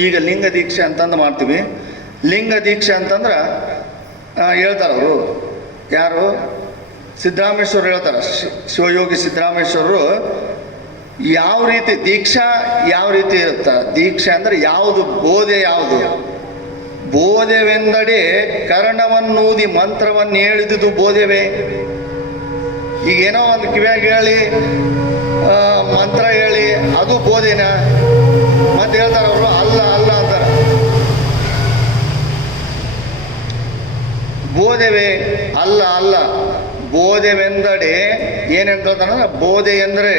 ಈಗ ಲಿಂಗ ದೀಕ್ಷೆ ಅಂತಂದು ಮಾಡ್ತೀವಿ. ಲಿಂಗ ದೀಕ್ಷೆ ಅಂತಂದ್ರೆ ಹೇಳ್ತಾರೆ ಅವರು, ಯಾರು ಸಿದ್ದರಾಮೇಶ್ವರರು ಹೇಳ್ತಾರೆ, ಶಿವಯೋಗಿ ಸಿದ್ದರಾಮೇಶ್ವರರು ಯಾವ ರೀತಿ ದೀಕ್ಷಾ ಯಾವ ರೀತಿ ಇರುತ್ತೆ. ದೀಕ್ಷೆ ಅಂದರೆ ಯಾವುದು, ಬೋಧೆ ಯಾವುದು, ಬೋಧೆವೆಂದಡೆ ಕರ್ಣವನ್ನೂದಿ ಮಂತ್ರವನ್ನು ಹೇಳಿದುದು ಬೋಧೆವೇ. ಈಗೇನೋ ಒಂದು ಕಿವ್ಯಾಗ ಹೇಳಿ ಮಂತ್ರ ಹೇಳಿ ಅದು ಬೋಧೆನ. ಮತ್ತೆ ಹೇಳ್ತಾರೆ ಅವರು, ಅಲ್ಲ ಅಲ್ಲ ಅಂತಾರೆ. ಬೋಧೆವೇ ಅಲ್ಲ ಅಲ್ಲ. ಬೋಧೆವೆಂದಡೆ ಏನೆಂತ ಹೇಳ್ತಾನೆ, ಬೋಧೆ ಎಂದರೆ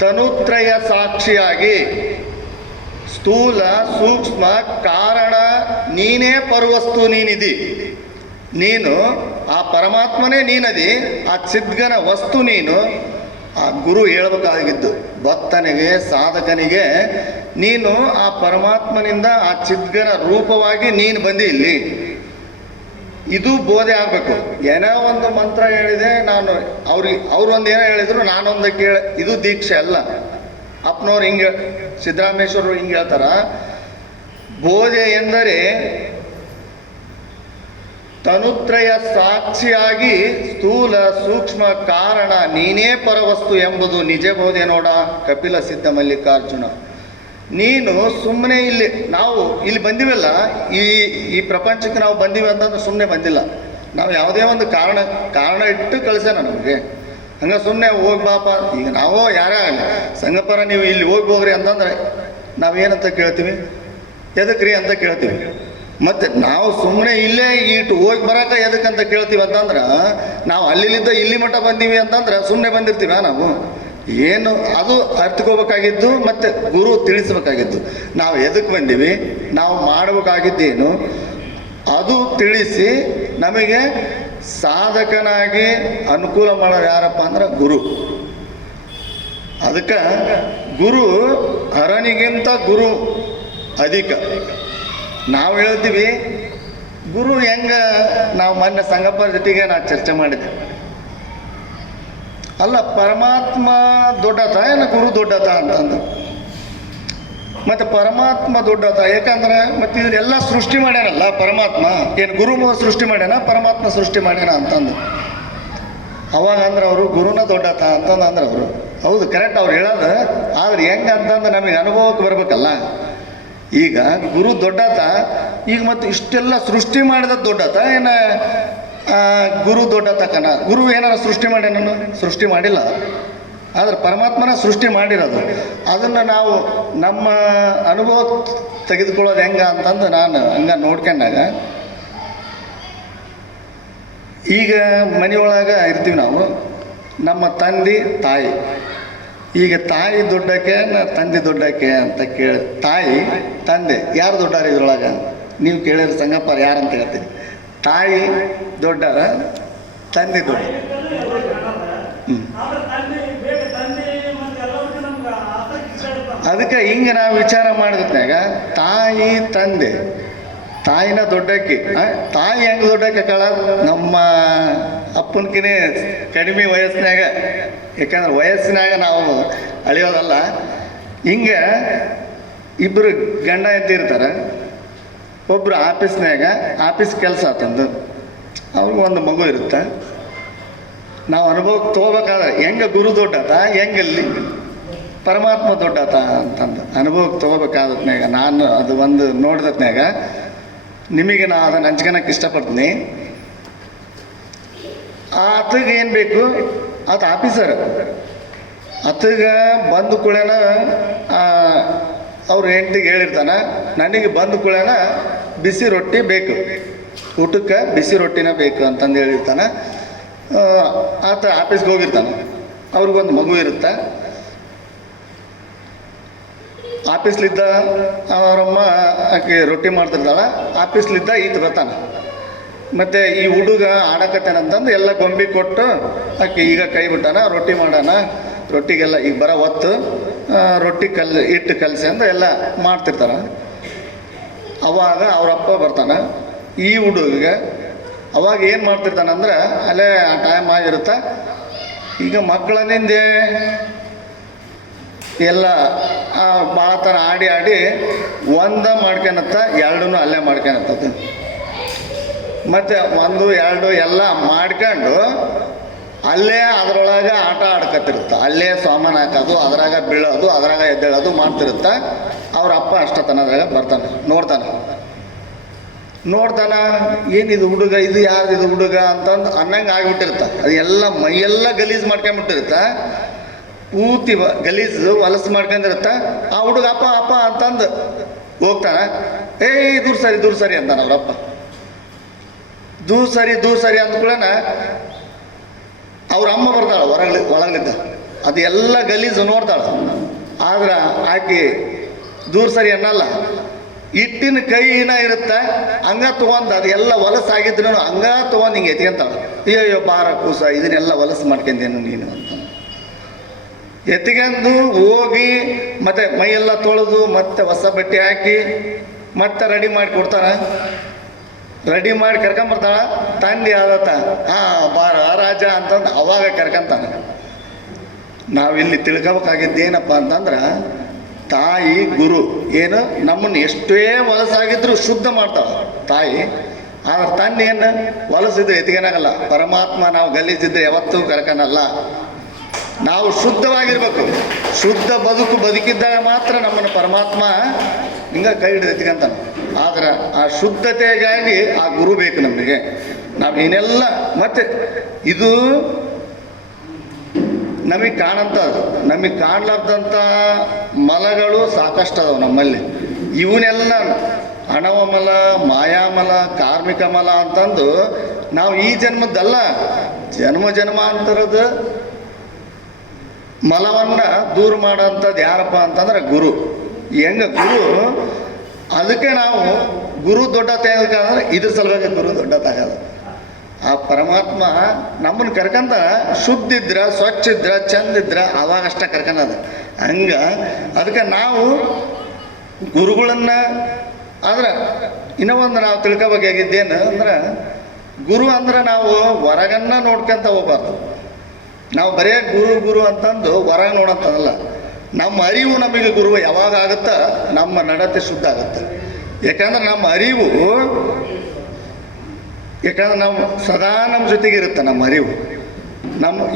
ತನುತ್ರಯ ಸಾಕ್ಷಿಯಾಗಿ ಸ್ಥೂಲ ಸೂಕ್ಷ್ಮ ಕಾರಣ ನೀನೇ ಪರವಸ್ತು ನೀನಿದಿ. ನೀನು ಆ ಪರಮಾತ್ಮನೇ ನೀನದಿ, ಆ ಚಿದ್ಗನ ವಸ್ತು ನೀನು. ಆ ಗುರು ಹೇಳಬೇಕಾಗಿದ್ದು ಭಕ್ತನಿಗೆ ಸಾಧಕನಿಗೆ, ನೀನು ಆ ಪರಮಾತ್ಮನಿಂದ ಆ ಚಿದ್ಗನ ರೂಪವಾಗಿ ನೀನು ಬಂದಿ ಇಲ್ಲಿ. ಇದು ಬೋಧೆ ಆಗಬೇಕು. ಏನೋ ಒಂದು ಮಂತ್ರ ಹೇಳಿದೆ ನಾನು, ಅವ್ರು ಒಂದು ಏನೋ ಹೇಳಿದ್ರು ನಾನೊಂದು ಇದು ದೀಕ್ಷೆ ಅಲ್ಲ. ಅಪ್ಪನವ್ರು ಹಿಂಗೆ, ಸಿದ್ದರಾಮೇಶ್ವರರು ಹಿಂಗೆ ಹೇಳ್ತಾರ, ಬೋಧೆ ಎಂದರೆ ತನುತ್ರಯ ಸಾಕ್ಷಿಯಾಗಿ ಸ್ಥೂಲ ಸೂಕ್ಷ್ಮ ಕಾರಣ ನೀನೇ ಪರವಸ್ತು ಎಂಬುದು ನಿಜ ಬೋಧೆ ನೋಡ ಕಪಿಲ ಸಿದ್ಧ ಮಲ್ಲಿಕಾರ್ಜುನ. ನೀನು ಸುಮ್ಮನೆ ನಾವು ಇಲ್ಲಿ ಬಂದಿವಲ್ಲ, ಈ ಪ್ರಪಂಚಕ್ಕೆ ನಾವು ಬಂದೀವಿ ಅಂತಂದ್ರೆ ಸುಮ್ಮನೆ ಬಂದಿಲ್ಲ. ನಾವು ಯಾವುದೇ ಒಂದು ಕಾರಣ ಇಟ್ಟು ಕಳಿಸೋಣ ನಮಗೆ. ಹಂಗೆ ಸುಮ್ಮನೆ ಹೋಗಿ ಬಾಪ, ಈಗ ನಾವು ಯಾರೇ ಆಗಲಿ ಸಂಗಪರ ನೀವು ಇಲ್ಲಿ ಹೋಗ್ಬೋಗ್ರಿ ಅಂತಂದ್ರೆ ನಾವೇನಂತ ಕೇಳ್ತೀವಿ, ಎದಕ್ರಿ ಅಂತ ಕೇಳ್ತೀವಿ. ಮತ್ತು ನಾವು ಸುಮ್ಮನೆ ಇಲ್ಲೇ ಇಟ್ಟು ಹೋಗಿ ಬರೋಕೆ ಎದಕ್ಕಂತ ಕೇಳ್ತೀವಿ ಅಂತಂದ್ರೆ, ನಾವು ಅಲ್ಲಿಂದ ಇಲ್ಲಿ ಮಟ್ಟ ಬಂದೀವಿ ಅಂತಂದ್ರೆ ಸುಮ್ಮನೆ ಬಂದಿರ್ತೀವ ನಾವು. ಏನು ಅದು ಅರ್ಥಕೋಬೇಕಾಗಿದ್ದು, ಮತ್ತು ಗುರು ತಿಳಿಸ್ಬೇಕಾಗಿದ್ದು. ನಾವು ಎದಕ್ಕೆ ಬಂದೀವಿ, ನಾವು ಮಾಡಬೇಕಾಗಿದ್ದೇನು ಅದು ತಿಳಿಸಿ ನಮಗೆ ಸಾಧಕನಾಗಿ ಅನುಕೂಲ ಮಾಡೋರು ಯಾರಪ್ಪ ಅಂದ್ರೆ ಗುರು. ಅದಕ್ಕೆ ಗುರು ಹರನಿಗಿಂತ ಗುರು ಅಧಿಕ. ನಾವು ಹೇಳ್ತೀವಿ ಗುರು ಹೆಂಗೆ, ನಾವು ಮೊನ್ನೆ ಸಂಗಪ್ಪರ ಜೊತೆಗೆ ನಾನು ಚರ್ಚೆ ಮಾಡಿದ್ದೆ. ಅಲ್ಲ, ಪರಮಾತ್ಮ ದೊಡ್ಡತ ಏನು ಗುರು ದೊಡ್ಡತ ಅಂತಂದು. ಮತ್ತು ಪರಮಾತ್ಮ ದೊಡ್ಡತ ಯಾಕಂದ್ರೆ ಮತ್ತೆ ಇದನ್ನೆಲ್ಲ ಸೃಷ್ಟಿ ಮಾಡ್ಯಾನಲ್ಲ ಪರಮಾತ್ಮ. ಏನು ಗುರು ಸೃಷ್ಟಿ ಮಾಡ್ಯಾನ, ಪರಮಾತ್ಮ ಸೃಷ್ಟಿ ಮಾಡ್ಯಾನ ಅಂತಂದು. ಅವಾಗ ಅಂದ್ರೆ ಅವರು ಗುರುನ ದೊಡ್ಡತ ಅಂತಂದು ಅಂದ್ರೆ ಅವರು. ಹೌದು, ಕರೆಕ್ಟ್ ಅವ್ರು ಹೇಳೋದು. ಆದ್ರೆ ಹೆಂಗೆ ಅಂತಂದು ನಮಗೆ ಅನುಭವಕ್ಕೆ ಬರಬೇಕಲ್ಲ. ಈಗ ಗುರು ದೊಡ್ಡತ, ಈಗ ಮತ್ತು ಇಷ್ಟೆಲ್ಲ ಸೃಷ್ಟಿ ಮಾಡಿದ ದೊಡ್ಡತ ಏನು ಗುರು ದೊಡ್ಡತಕ್ಕನ? ಗುರು ಏನಾರು ಸೃಷ್ಟಿ ಮಾಡ್ಯಾನ? ಸೃಷ್ಟಿ ಮಾಡಿಲ್ಲ. ಆದರೆ ಪರಮಾತ್ಮನ ಸೃಷ್ಟಿ ಮಾಡಿರೋದು. ಅದನ್ನು ನಾವು ನಮ್ಮ ಅನುಭವ ತೆಗೆದುಕೊಳ್ಳೋದು ಹೆಂಗೆ ಅಂತಂದು ನಾನು ಹಂಗೆ ನೋಡ್ಕೊಂಡಾಗ, ಈಗ ಮನೆಯೊಳಗೆ ಇರ್ತೀವಿ ನಾವು, ನಮ್ಮ ತಂದೆ ತಾಯಿ. ಈಗ ತಾಯಿ ದೊಡ್ಡಕ್ಕೆ ತಂದೆ ದೊಡ್ಡಕ್ಕೆ ಅಂತ ಕೇಳಿ, ತಾಯಿ ತಂದೆ ಯಾರು ದೊಡ್ಡಾರ ಇದ್ರೊಳಗೆ? ನೀವು ಕೇಳಿದ್ರೆ ಸಂಗಪ್ಪ ಯಾರಂತ ಹೇಳ್ತೀನಿ. ತಾಯಿ ದೊಡ್ಡರ, ತಂದೆ ದೊಡ್ಡ. ಅದಕ್ಕೆ ಹಿಂಗೆ ನಾವು ವಿಚಾರ ಮಾಡಿದ್ನಾಗ ತಾಯಿ ತಂದೆ, ತಾಯಿನ ದೊಡ್ಡಕ್ಕೆ. ತಾಯಿ ಹೆಂಗೆ ದೊಡ್ಡಕ್ಕೆ ಕಳ, ನಮ್ಮ ಅಪ್ಪನಕಿನೇ ಕಡಿಮೆ ವಯಸ್ಸಿನಾಗ, ಯಾಕಂದ್ರೆ ವಯಸ್ಸಿನಾಗ ನಾವು ಅಳಿಯೋದಲ್ಲ. ಹಿಂಗೆ ಇಬ್ಬರು ಗಂಡ ಎದ್ದಿರ್ತಾರೆ. ಒಬ್ಬರು ಆಫೀಸ್ ಕೆಲಸ ಆತಂದು, ಅವ್ರಿಗೆ ಒಂದು ಮಗು ಇರುತ್ತೆ. ನಾವು ಅನುಭವಕ್ಕೆ ತೊಗೋಬೇಕಾದ್ರೆ ಹೆಂಗೆ ಗುರು ದೊಡ್ಡತ, ಹೆಂಗಲ್ಲಿ ಪರಮಾತ್ಮ ದೊಡ್ಡತ ಅಂತಂದು ಅನುಭವಕ್ಕೆ ತೊಗೋಬೇಕಾದತ್ನಾಗ ನಾನು ಅದು ಒಂದು ನೋಡಿದತ್ನಾಗ ನಿಮಗೆ ನಾನು ಅದನ್ನು ಹಂಚ್ಕೊಳಕ್ಕೆ ಇಷ್ಟಪಡ್ತೀನಿ. ಆತಗೆ ಏನು ಬೇಕು, ಆತ ಆಫೀಸರ್. ಆತಗೆ ಬಂದ ಕೂಡೇನ ಅವ್ರು ಹೆಂಡ್ತಿಗೆ ಹೇಳಿರ್ತಾನೆ, ನನಗೆ ಬಂದ ಕೂಡೇನ ಬಿಸಿ ರೊಟ್ಟಿ ಬೇಕು, ಊಟಕ್ಕೆ ಬಿಸಿ ರೊಟ್ಟಿನ ಬೇಕು ಅಂತಂದು ಹೇಳಿರ್ತಾನೆ. ಆತ ಆಫೀಸ್ಗೆ ಹೋಗಿರ್ತಾನೆ. ಅವ್ರಿಗೊಂದು ಮಗು ಇರುತ್ತೆ. ಆಫೀಸ್ಲಿದ್ದ ಅವರಮ್ಮ ಆಕೆ ರೊಟ್ಟಿ ಮಾಡ್ತಿರ್ತಾಳೆ. ಆಫೀಸ್ಲಿದ್ದ ಈತ ಬರ್ತಾನೆ. ಮತ್ತು ಈ ಹುಡುಗ ಆಡಕತ್ತೇನಂತಂದು ಎಲ್ಲ ಗೊಂಬಿ ಕೊಟ್ಟು ಆಕೆ ಈಗ ಕೈ ಬಿಟ್ಟಾನ, ರೊಟ್ಟಿ ಮಾಡೋಣ, ರೊಟ್ಟಿಗೆಲ್ಲ ಈಗ ಬರೋ ಹೊತ್ತು ರೊಟ್ಟಿ ಹಿಟ್ಟು ಕಲಸಿ ಅಂತ ಎಲ್ಲ ಮಾಡ್ತಿರ್ತಾರೆ. ಅವಾಗ ಅವರಪ್ಪ ಬರ್ತಾನೆ. ಈ ಹುಡುಗಿಗೆ ಅವಾಗ ಏನು ಮಾಡ್ತಿರ್ತಾನಂದ್ರೆ, ಅಲ್ಲೇ ಟೈಮ್ ಆಗಿರುತ್ತೆ. ಈಗ ಮಕ್ಕಳನ್ನಿಂದೆ ಎಲ್ಲ ಭಾಳ ಥರ ಆಡಿ ಆಡಿ ಒಂದ ಮಾಡ್ಕೊಳತ್ತ ಎರಡೂ ಅಲ್ಲೇ ಮಾಡ್ಕೊಳತ್ತದು. ಮತ್ತು 1, 2 ಎಲ್ಲ ಮಾಡ್ಕೊಂಡು ಅಲ್ಲೇ ಅದರೊಳಗೆ ಆಟ ಆಡ್ಕೊತಿರುತ್ತೆ. ಅಲ್ಲೇ ಸಾಮಾನು ಹಾಕೋದು, ಅದ್ರಾಗ ಬೀಳೋದು, ಅದ್ರಾಗ ಎದ್ದೇಳೋದು ಮಾಡ್ತಿರುತ್ತೆ. ಅವ್ರ ಅಪ್ಪ ಅಷ್ಟತನದ್ರಾಗ ಬರ್ತಾನೆ, ನೋಡ್ತಾನೆ ಏನಿದು ಹುಡುಗ, ಇದು ಯಾರು ಇದು ಹುಡುಗ ಅಂತಂದು ಅನ್ನಂಗೆ ಆಗಿಬಿಟ್ಟಿರುತ್ತೆ. ಅದು ಎಲ್ಲ ಮೈಯೆಲ್ಲ ಗಲೀಜು ಮಾಡ್ಕೊಂಬಿಟ್ಟಿರುತ್ತೆ, ಪೂರ್ತಿ ಗಲೀಜು ಹೊಲಸು ಮಾಡ್ಕೊಂಡಿರುತ್ತೆ. ಆ ಹುಡುಗ ಅಪ್ಪ ಅಪ್ಪ ಅಂತಂದು ಹೋಗ್ತಾನೆ. ಏಯ್ ದೂರ ಸರಿ ಅಂತಾನೆ ಅವ್ರಪ್ಪ. ದೂರ ಸರಿ ಅಂದ್ಕೊಳ್ಳೋಣ ಅವ್ರ ಅಮ್ಮ ಬರ್ತಾಳೆ ಒಳಗಲಿದ್ದ. ಅದು ಎಲ್ಲ ಗಲೀಜು ನೋಡ್ತಾಳೆ. ಆದ್ರೆ ಆಕೆ ದೂರ ಸರಿ ಅನ್ನಲ್ಲ. ಇಟ್ಟಿನ ಕೈನ ಇರುತ್ತೆ, ಹಂಗ ತೊಗೊಂಡು ಅದು ಎಲ್ಲ ಹೊಲಸಾಗಿದ್ರು ಹಂಗ ತೊಗೊಂಡು ಹಿಂಗೆ ಎತ್ಕೊಂತಾಳೆ. ಅಯ್ಯೋ ಬಾರ ಕೂಸ, ಇದನ್ನೆಲ್ಲ ಹೊಲಸು ಮಾಡ್ಕೊಂಡೇನು ನೀನು ಅಂತ ಎತ್ಕೊಂಡು ಹೋಗಿ ಮತ್ತೆ ಮೈಯೆಲ್ಲ ತೊಳೆದು ಮತ್ತೆ ಹೊಸ ಬಟ್ಟೆ ಹಾಕಿ ಮತ್ತೆ ರೆಡಿ ಮಾಡಿ ಕೊಡ್ತಾನೆ. ರೆಡಿ ಮಾಡಿ ಕರ್ಕೊಂಬರ್ತಾಳ. ತಂದೆ ಆದತ್ತ ಬಾರ ರಾಜ ಅಂತಂದು ಅವಾಗ ಕರ್ಕೊಂತಾನೆ. ನಾವಿಲ್ಲಿ ತಿಳ್ಕೊಬೇಕಾಗಿದ್ದೇನಪ್ಪ ಅಂತಂದ್ರೆ ತಾಯಿ ಗುರು ಏನು ನಮ್ಮನ್ನು ಎಷ್ಟೇ ಹೊಲಸಾಗಿದ್ರು ಶುದ್ಧ ಮಾಡ್ತಾಳೆ ತಾಯಿ. ಆದ್ರೆ ತಂದೆ ಏನು ಹೊಲಸಿದ್ರೆ ಎತ್ಕೊಳಗಲ್ಲ. ಪರಮಾತ್ಮ ನಾವು ಗಲೀಜಿದ್ರೆ ಯಾವತ್ತೂ ಕರ್ಕನಲ್ಲ. ನಾವು ಶುದ್ಧವಾಗಿರ್ಬೇಕು. ಶುದ್ಧ ಬದುಕಿದ್ದಾಗ ಮಾತ್ರ ನಮ್ಮನ್ನು ಪರಮಾತ್ಮ ಹಿಂಗೆ ಕೈ ಹಿಡಿದು ಎತ್ಕೊಂತಾನೆ. ಆದ್ರೆ ಆ ಶುದ್ಧತೆಗಾಗಿ ಆ ಗುರು ಬೇಕು ನಮಗೆ. ನಾವು ಏನೆಲ್ಲ ಮತ್ತೆ ಇದು ನಮಗೆ ಕಾಣ್ಲಾರ್ದಂಥ ಮಲಗಳು ಸಾಕಷ್ಟು ಅದಾವೆ ನಮ್ಮಲ್ಲಿ. ಇವನ್ನೆಲ್ಲ ಅಣವ ಮಲ, ಮಾಯಾಮಲ, ಕಾರ್ಮಿಕ ಮಲ ಅಂತಂದು ನಾವು ಈ ಜನ್ಮದ್ದಲ್ಲ, ಜನ್ಮಾಂತರದ ಮಲವನ್ನು ದೂರ ಮಾಡೋಂಥದ್ದು ಯಾರಪ್ಪ ಅಂತಂದ್ರೆ ಗುರು. ಹೆಂಗೆ ಗುರು, ಅದಕ್ಕೆ ನಾವು ಗುರು ದೊಡ್ಡ ತೆಗೆದ್ರೆ ಇದ್ರ ಸಲುವಾಗಿ ಗುರು ದೊಡ್ಡ ತಗೋದು. ಆ ಪರಮಾತ್ಮ ನಮ್ಮನ್ನು ಕರ್ಕಂತ ಶುದ್ಧ ಇದ್ರೆ, ಸ್ವಚ್ಛ ಇದ್ರೆ, ಚಂದ ಇದ್ರೆ ಅವಾಗಷ್ಟೇ ಕರ್ಕನದ. ಹಂಗೆ ಅದಕ್ಕೆ ನಾವು ಗುರುಗಳನ್ನು ಆದ್ರೆ ಇನ್ನೂ ಒಂದು ನಾವು ತಿಳ್ಕೊಬೇಕಾಗಿದ್ದೇನು ಅಂದ್ರೆ ಗುರು ಅಂದ್ರೆ ನಾವು ಹೊರಗನ್ನ ನೋಡ್ಕೊಂತ ಹೋಗ್ಬಾರ್ದು. ನಾವು ಬರೇ ಗುರು ಅಂತಂದು ಹೊರಗೆ ನೋಡೋಂಥದ್ದಲ್ಲ. ನಮ್ಮ ಅರಿವು ನಮಗೆ ಗುರು ಯಾವಾಗ ಆಗುತ್ತಾ ನಮ್ಮ ನಡತೆ ಶುದ್ಧ ಆಗುತ್ತೆ. ಯಾಕಂದ್ರೆ ನಮ್ಮ ಅರಿವು, ಯಾಕಂದ್ರೆ ನಾವು ಸದಾ ನಮ್ಮ ಜೊತೆಗಿರುತ್ತೆ ನಮ್ಮ ಅರಿವು.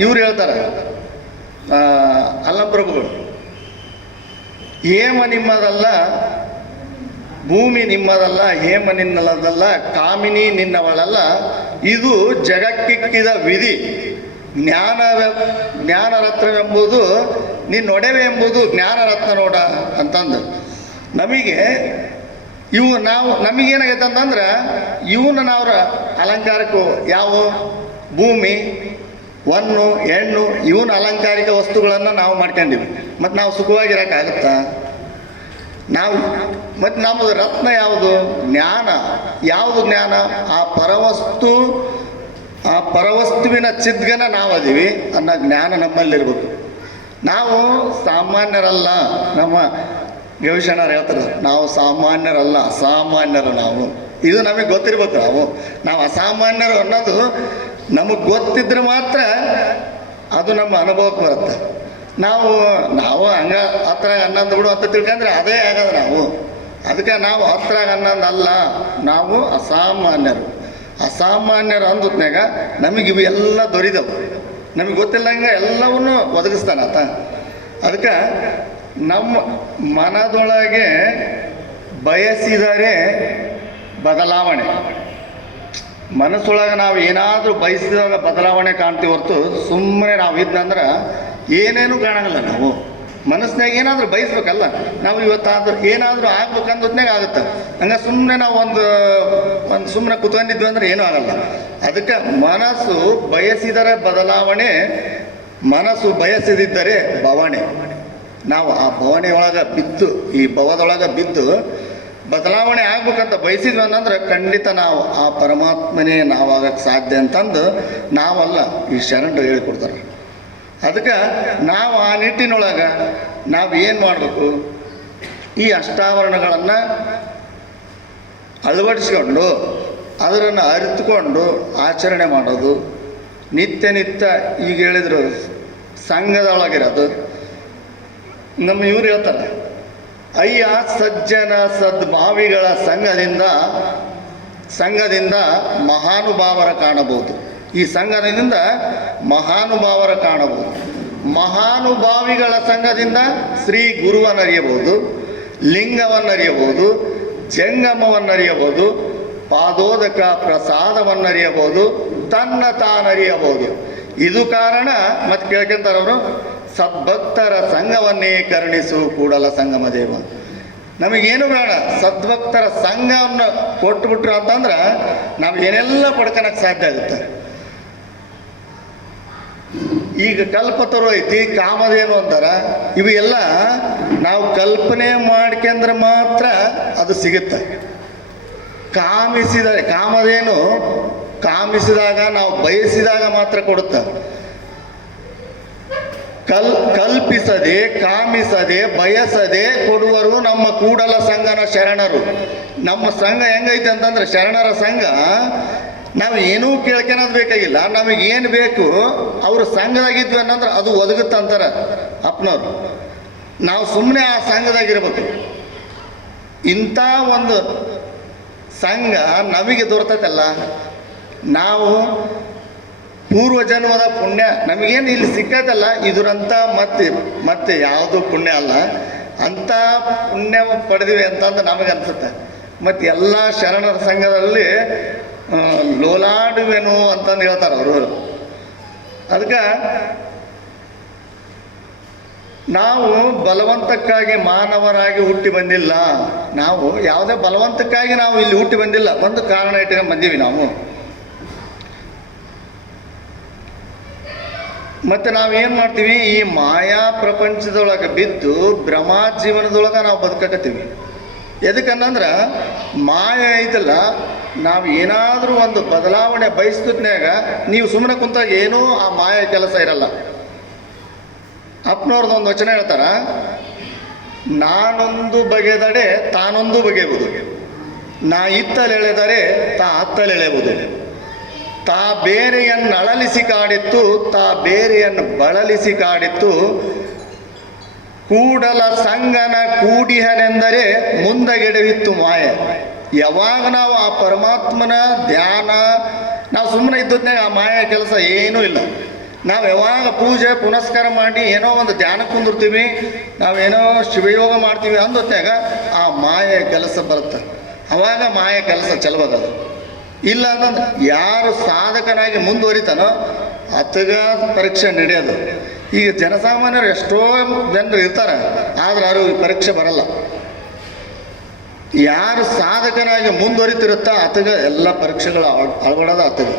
ಇವ್ರು ಹೇಳ್ತಾರೆ ಅಲ್ಲಂಪ್ರಭುಗಳು, ಹೇಮ ನಿಮ್ಮದಲ್ಲ, ಭೂಮಿ ನಿಮ್ಮದಲ್ಲ, ಹೇಮ ನಿನ್ನದಲ್ಲ, ಕಾಮಿನಿ ನಿನ್ನವಳಲ್ಲ, ಇದು ಜಗಕ್ಕಿಕ್ಕಿದ ವಿಧಿ, ಜ್ಞಾನರತ್ನವೆಂಬುದು ನಿನ್ನೊಡವೆ ಎಂಬುದು ಜ್ಞಾನರತ್ನ ನೋಡ ಅಂತಂದು. ನಮಗೆ ನಮಗೇನಾಗೈತೆ ಅಂತಂದ್ರೆ ಇವನ್ನ ನಾವು ಅಲಂಕಾರಕ್ಕೂ ಯಾವ ಭೂಮಿ, ಹೊನ್ನು, ಹೆಣ್ಣು ಇವನ್ನ ಅಲಂಕಾರಿಕ ವಸ್ತುಗಳನ್ನು ನಾವು ಮಾಡ್ಕೊಂಡಿವಿ. ಮತ್ತು ನಾವು ಸುಖವಾಗಿರೋಕ್ಕಾಗುತ್ತಾ? ಮತ್ತು ನಮ್ಮದು ರತ್ನ ಯಾವುದು? ಜ್ಞಾನ. ಯಾವುದು ಜ್ಞಾನ? ಆ ಪರವಸ್ತುವಿನ ಚಿದ್ಗನ ನಾವು ಅದೀವಿ ಅನ್ನೋ ಜ್ಞಾನ ನಮ್ಮಲ್ಲಿರ್ಬೇಕು. ನಾವು ಸಾಮಾನ್ಯರಲ್ಲ. ನಮ್ಮ ಗವಿಶಣ್ಣರು ಹೇಳ್ತಾರೆ, ನಾವು ಸಾಮಾನ್ಯರಲ್ಲ, ಅಸಾಮಾನ್ಯರು ನಾವು. ಇದು ನಮಗೆ ಗೊತ್ತಿರ್ಬೇಕು. ನಾವು ಅಸಾಮಾನ್ಯರು ಅನ್ನೋದು ನಮಗೆ ಗೊತ್ತಿದ್ರೆ ಮಾತ್ರ ಅದು ನಮ್ಮ ಅನುಭವಕ್ಕೆ ಬರುತ್ತೆ. ನಾವು ಹತ್ರ ಹನ್ನೊಂದು ಬಿಡು ಅಂತ ತಿಳ್ಕೊಂಡ್ರೆ ಅದೇ ಆಗೋದು ನಾವು. ಅದಕ್ಕೆ ನಾವು ಹತ್ರ ಹನ್ನೊಂದಲ್ಲ, ನಾವು ಅಸಾಮಾನ್ಯರು ಅಂದತ್ನಾಗ ನಮಗೆ ಇವು ಎಲ್ಲ ದೊರಿದವು. ನಮಗೆ ಗೊತ್ತಿಲ್ಲಂಗೆ ಎಲ್ಲವನ್ನೂ ಒದಗಿಸ್ತಾನೆ ಆತ. ಅದಕ್ಕೆ ನಮ್ಮ ಮನದೊಳಗೆ ಬಯಸಿದರೆ ಬದಲಾವಣೆ. ಮನಸ್ಸೊಳಗೆ ನಾವು ಏನಾದರೂ ಬಯಸಿದಾಗ ಬದಲಾವಣೆ ಕಾಣ್ತೀವಿ ಹೊರತು ಸುಮ್ಮನೆ ನಾವು ಇದ್ದಂದ್ರೆ ಏನೇನು ಕಾಣಂಗಿಲ್ಲ. ನಾವು ಮನಸ್ಸಿನಾಗ ಏನಾದರೂ ಬಯಸ್ಬೇಕಲ್ಲ. ನಾವು ಇವತ್ತಾದ್ರೂ ಏನಾದರೂ ಆಗ್ಬೇಕಂದ್ನಾಗ ಆಗುತ್ತೆ. ಹಂಗೆ ಸುಮ್ಮನೆ ನಾವು ಒಂದು ಸುಮ್ಮನೆ ಕುತ್ಕೊಂಡಿದ್ವಿ ಅಂದ್ರೆ ಏನೂ ಆಗಲ್ಲ. ಅದಕ್ಕೆ ಮನಸ್ಸು ಬಯಸಿದರೆ ಬದಲಾವಣೆ, ಮನಸ್ಸು ಬಯಸದಿದ್ದರೆ ಬವಣೆ. ನಾವು ಆ ಬವಣೆಯೊಳಗೆ ಬಿದ್ದು, ಈ ಭವದೊಳಗೆ ಬಿದ್ದು ಬದಲಾವಣೆ ಆಗ್ಬೇಕಂತ ಬಯಸಿದ್ವಿ ಅನ್ನಂದ್ರೆ ಖಂಡಿತ ನಾವು ಆ ಪರಮಾತ್ಮನೇ ನಾವಾಗಕ್ಕೆ ಸಾಧ್ಯ ಅಂತಂದು ನಾವಲ್ಲ, ಈ ಶರಣರು ಹೇಳಿಕೊಡ್ತಾರೆ. ಅದಕ್ಕೆ ನಾವು ಆ ನಿಟ್ಟಿನೊಳಗೆ ನಾವು ಏನು ಮಾಡಬೇಕು? ಈ ಅಷ್ಟಾವರಣಗಳನ್ನು ಅಳವಡಿಸ್ಕೊಂಡು ಅದನ್ನು ಅರಿತುಕೊಂಡು ಆಚರಣೆ ಮಾಡೋದು. ನಿತ್ಯ ಈಗ ಹೇಳಿದ್ರು ಸಂಘದೊಳಗಿರೋದು, ನಮ್ಮ ಇವ್ರು ಹೇಳ್ತಾರೆ, ಅಯ್ಯ ಸಜ್ಜನ ಸದ್ಭಾವಿಗಳ ಸಂಘದಿಂದ ಮಹಾನುಭಾವರ ಕಾಣಬಹುದು. ಈ ಸಂಘದಿಂದ ಮಹಾನುಭಾವರ ಕಾಣಬಹುದು. ಮಹಾನುಭಾವಿಗಳ ಸಂಘದಿಂದ ಶ್ರೀ ಗುರುವನ್ನರಿಯಬಹುದು, ಲಿಂಗವನ್ನರಿಯಬಹುದು, ಜಂಗಮವನ್ನರಿಯಬಹುದು, ಪಾದೋದಕ ಪ್ರಸಾದವನ್ನರಿಯಬಹುದು, ತನ್ನ ತಾನರಿಯಬಹುದು. ಇದು ಕಾರಣ ಮತ್ತೆ ಕೇಳ್ಕೊಂತಾರವರು, ಸದ್ಭಕ್ತರ ಸಂಘವನ್ನೇ ಕರುಣಿಸು ಕೂಡಲ ಸಂಗಮ ದೇವ. ನಮಗೇನು ಬೇಡ, ಸದ್ಭಕ್ತರ ಸಂಘವನ್ನು ಕೊಟ್ಬಿಟ್ರು ಅಂತಂದ್ರೆ ನಾವು ಏನೆಲ್ಲ ಪಡ್ಕೊಳಕ್ಕೆ ಸಾಧ್ಯ ಆಗುತ್ತೆ. ಈಗ ಕಲ್ಪತರು ಐತಿ, ಕಾಮಧೇನು ಅಂತಾರ. ಇವು ಎಲ್ಲ ನಾವು ಕಲ್ಪನೆ ಮಾಡ್ಕೊಂಡ್ರೆ ಮಾತ್ರ ಅದು ಸಿಗುತ್ತೆ. ಕಾಮಧೇನು ಕಾಮಿಸಿದಾಗ, ನಾವು ಬಯಸಿದಾಗ ಮಾತ್ರ ಕೊಡುತ್ತೆ. ಕಲ್ಪಿಸದೆ, ಕಾಮಿಸದೆ, ಬಯಸದೆ ಕೊಡುವರು ನಮ್ಮ ಕೂಡಲ ಸಂಘನ ಶರಣರು. ನಮ್ಮ ಸಂಘ ಹೆಂಗೈತೆ ಅಂತಂದ್ರೆ, ಶರಣರ ಸಂಘ ನಾವು ಏನೂ ಕೇಳ್ಕೊಳೋದು ಬೇಕಾಗಿಲ್ಲ. ನಮಗೇನು ಬೇಕು ಅವರು ಸಂಘದಾಗಿದ್ವಿ ಅನ್ನಂದ್ರೆ ಅದು ಒದಗುತ್ತಂತಾರೆ ಅಪ್ಪನವ್ರು. ನಾವು ಸುಮ್ಮನೆ ಆ ಸಂಘದಾಗಿರ್ಬೇಕು. ಇಂಥ ಒಂದು ಸಂಘ ನಮಗೆ ದೊರೆತೈತಲ್ಲ, ನಾವು ಪೂರ್ವಜನ್ಮದ ಪುಣ್ಯ ನಮಗೇನು ಇಲ್ಲಿ ಸಿಕ್ಕತ್ತಲ್ಲ, ಇದರಂಥ ಮತ್ತೆ ಯಾವುದು ಪುಣ್ಯ ಅಲ್ಲ, ಅಂಥ ಪುಣ್ಯ ಪಡೆದಿವೆ ಅಂತಂದು ನಮಗೆ ಅನ್ಸುತ್ತೆ. ಮತ್ತು ಎಲ್ಲ ಶರಣರ ಸಂಘದಲ್ಲಿ ಲೋಲಾಡುವೆನು ಅಂತಂದು ಹೇಳ್ತಾರೆ ಅವರು. ಅದಕ್ಕೆ ನಾವು ಬಲವಂತಕ್ಕಾಗಿ ಮಾನವರಾಗಿ ಹುಟ್ಟಿ ಬಂದಿಲ್ಲ. ನಾವು ಯಾವುದೇ ಬಲವಂತಕ್ಕಾಗಿ ನಾವು ಇಲ್ಲಿ ಹುಟ್ಟಿ ಬಂದಿಲ್ಲ, ಒಂದು ಕಾರಣ ಇಟ್ಕೊಂಡು ಬಂದೀವಿ ನಾವು. ಮತ್ತು ನಾವೇನು ಮಾಡ್ತೀವಿ, ಈ ಮಾಯಾ ಪ್ರಪಂಚದೊಳಗೆ ಬಿದ್ದು ಭ್ರಮ ಜೀವನದೊಳಗೆ ನಾವು ಬದುಕಕತ್ತೀವಿ. ಎದಕ್ಕನ್ನಂದ್ರೆ ಮಾಯ ಐತಲ್ಲ, ನಾವು ಏನಾದರೂ ಒಂದು ಬದಲಾವಣೆ ಬಯಸ್ತಿದ್ನಾಗ ನೀವು ಸುಮ್ಮನೆ ಕುಂತಾಗ ಏನೂ ಆ ಮಾಯ ಕೆಲಸ ಇರಲ್ಲ. ಅಪ್ಪನವ್ರದ್ದು ಒಂದು ವಚನ ಹೇಳ್ತಾರ, ನಾನೊಂದು ಬಗೆದಡೆ ತಾನೊಂದು ಬಗೆಯುವುದು, ನಾ ಇತ್ತಲೆಳೆದರೆ ತಾ ಹತ್ತಲೆಳೆಯುವುದು, ತಾ ಬೇರೆಯನ್ನು ಅಳಲಿಸಿ ಕಾಡಿತ್ತು, ತಾ ಬೇರೆಯನ್ನು ಬಳಲಿಸಿ ಕಾಡಿತ್ತು, ಕೂಡಲ ಸಂಗನ ಕೂಡಿಹನೆಂದರೆ ಮುಂದಗೆಡವಿತ್ತು ಮಾಯ. ಯಾವಾಗ ನಾವು ಆ ಪರಮಾತ್ಮನ ಧ್ಯಾನ, ನಾವು ಸುಮ್ಮನೆ ಇದ್ದದ್ನಾಗ ಆ ಮಾಯ ಕೆಲಸ ಏನೂ ಇಲ್ಲ. ನಾವು ಯಾವಾಗ ಪೂಜೆ ಪುನಸ್ಕಾರ ಮಾಡಿ ಏನೋ ಒಂದು ಧ್ಯಾನ ಕುಂದಿರ್ತೀವಿ, ನಾವೇನೋ ಶಿವಯೋಗ ಮಾಡ್ತೀವಿ ಅಂದೊತ್ತಾಗ ಆ ಮಾಯ ಕೆಲಸ ಬರುತ್ತೆ. ಅವಾಗ ಮಾಯ ಕೆಲಸ ಚಲವಾಗದು. ಇಲ್ಲ ಅಂತಂದ್ರೆ ಯಾರು ಸಾಧಕನಾಗಿ ಮುಂದುವರಿತಾನೋ ಅತಗ ಪರೀಕ್ಷೆ ನಡೆಯೋದು. ಈಗ ಜನಸಾಮಾನ್ಯರು ಎಷ್ಟೋ ಜನರು ಇರ್ತಾರೆ, ಆದರೆ ಅವ್ರಿಗೆ ಪರೀಕ್ಷೆ ಬರಲ್ಲ. ಯಾರು ಸಾಧಕನಾಗಿ ಮುಂದುವರಿತಿರುತ್ತಾ ಆತಗ ಎಲ್ಲ ಪರೀಕ್ಷೆಗಳು ಅಳವಡೋದು ಆತಗ.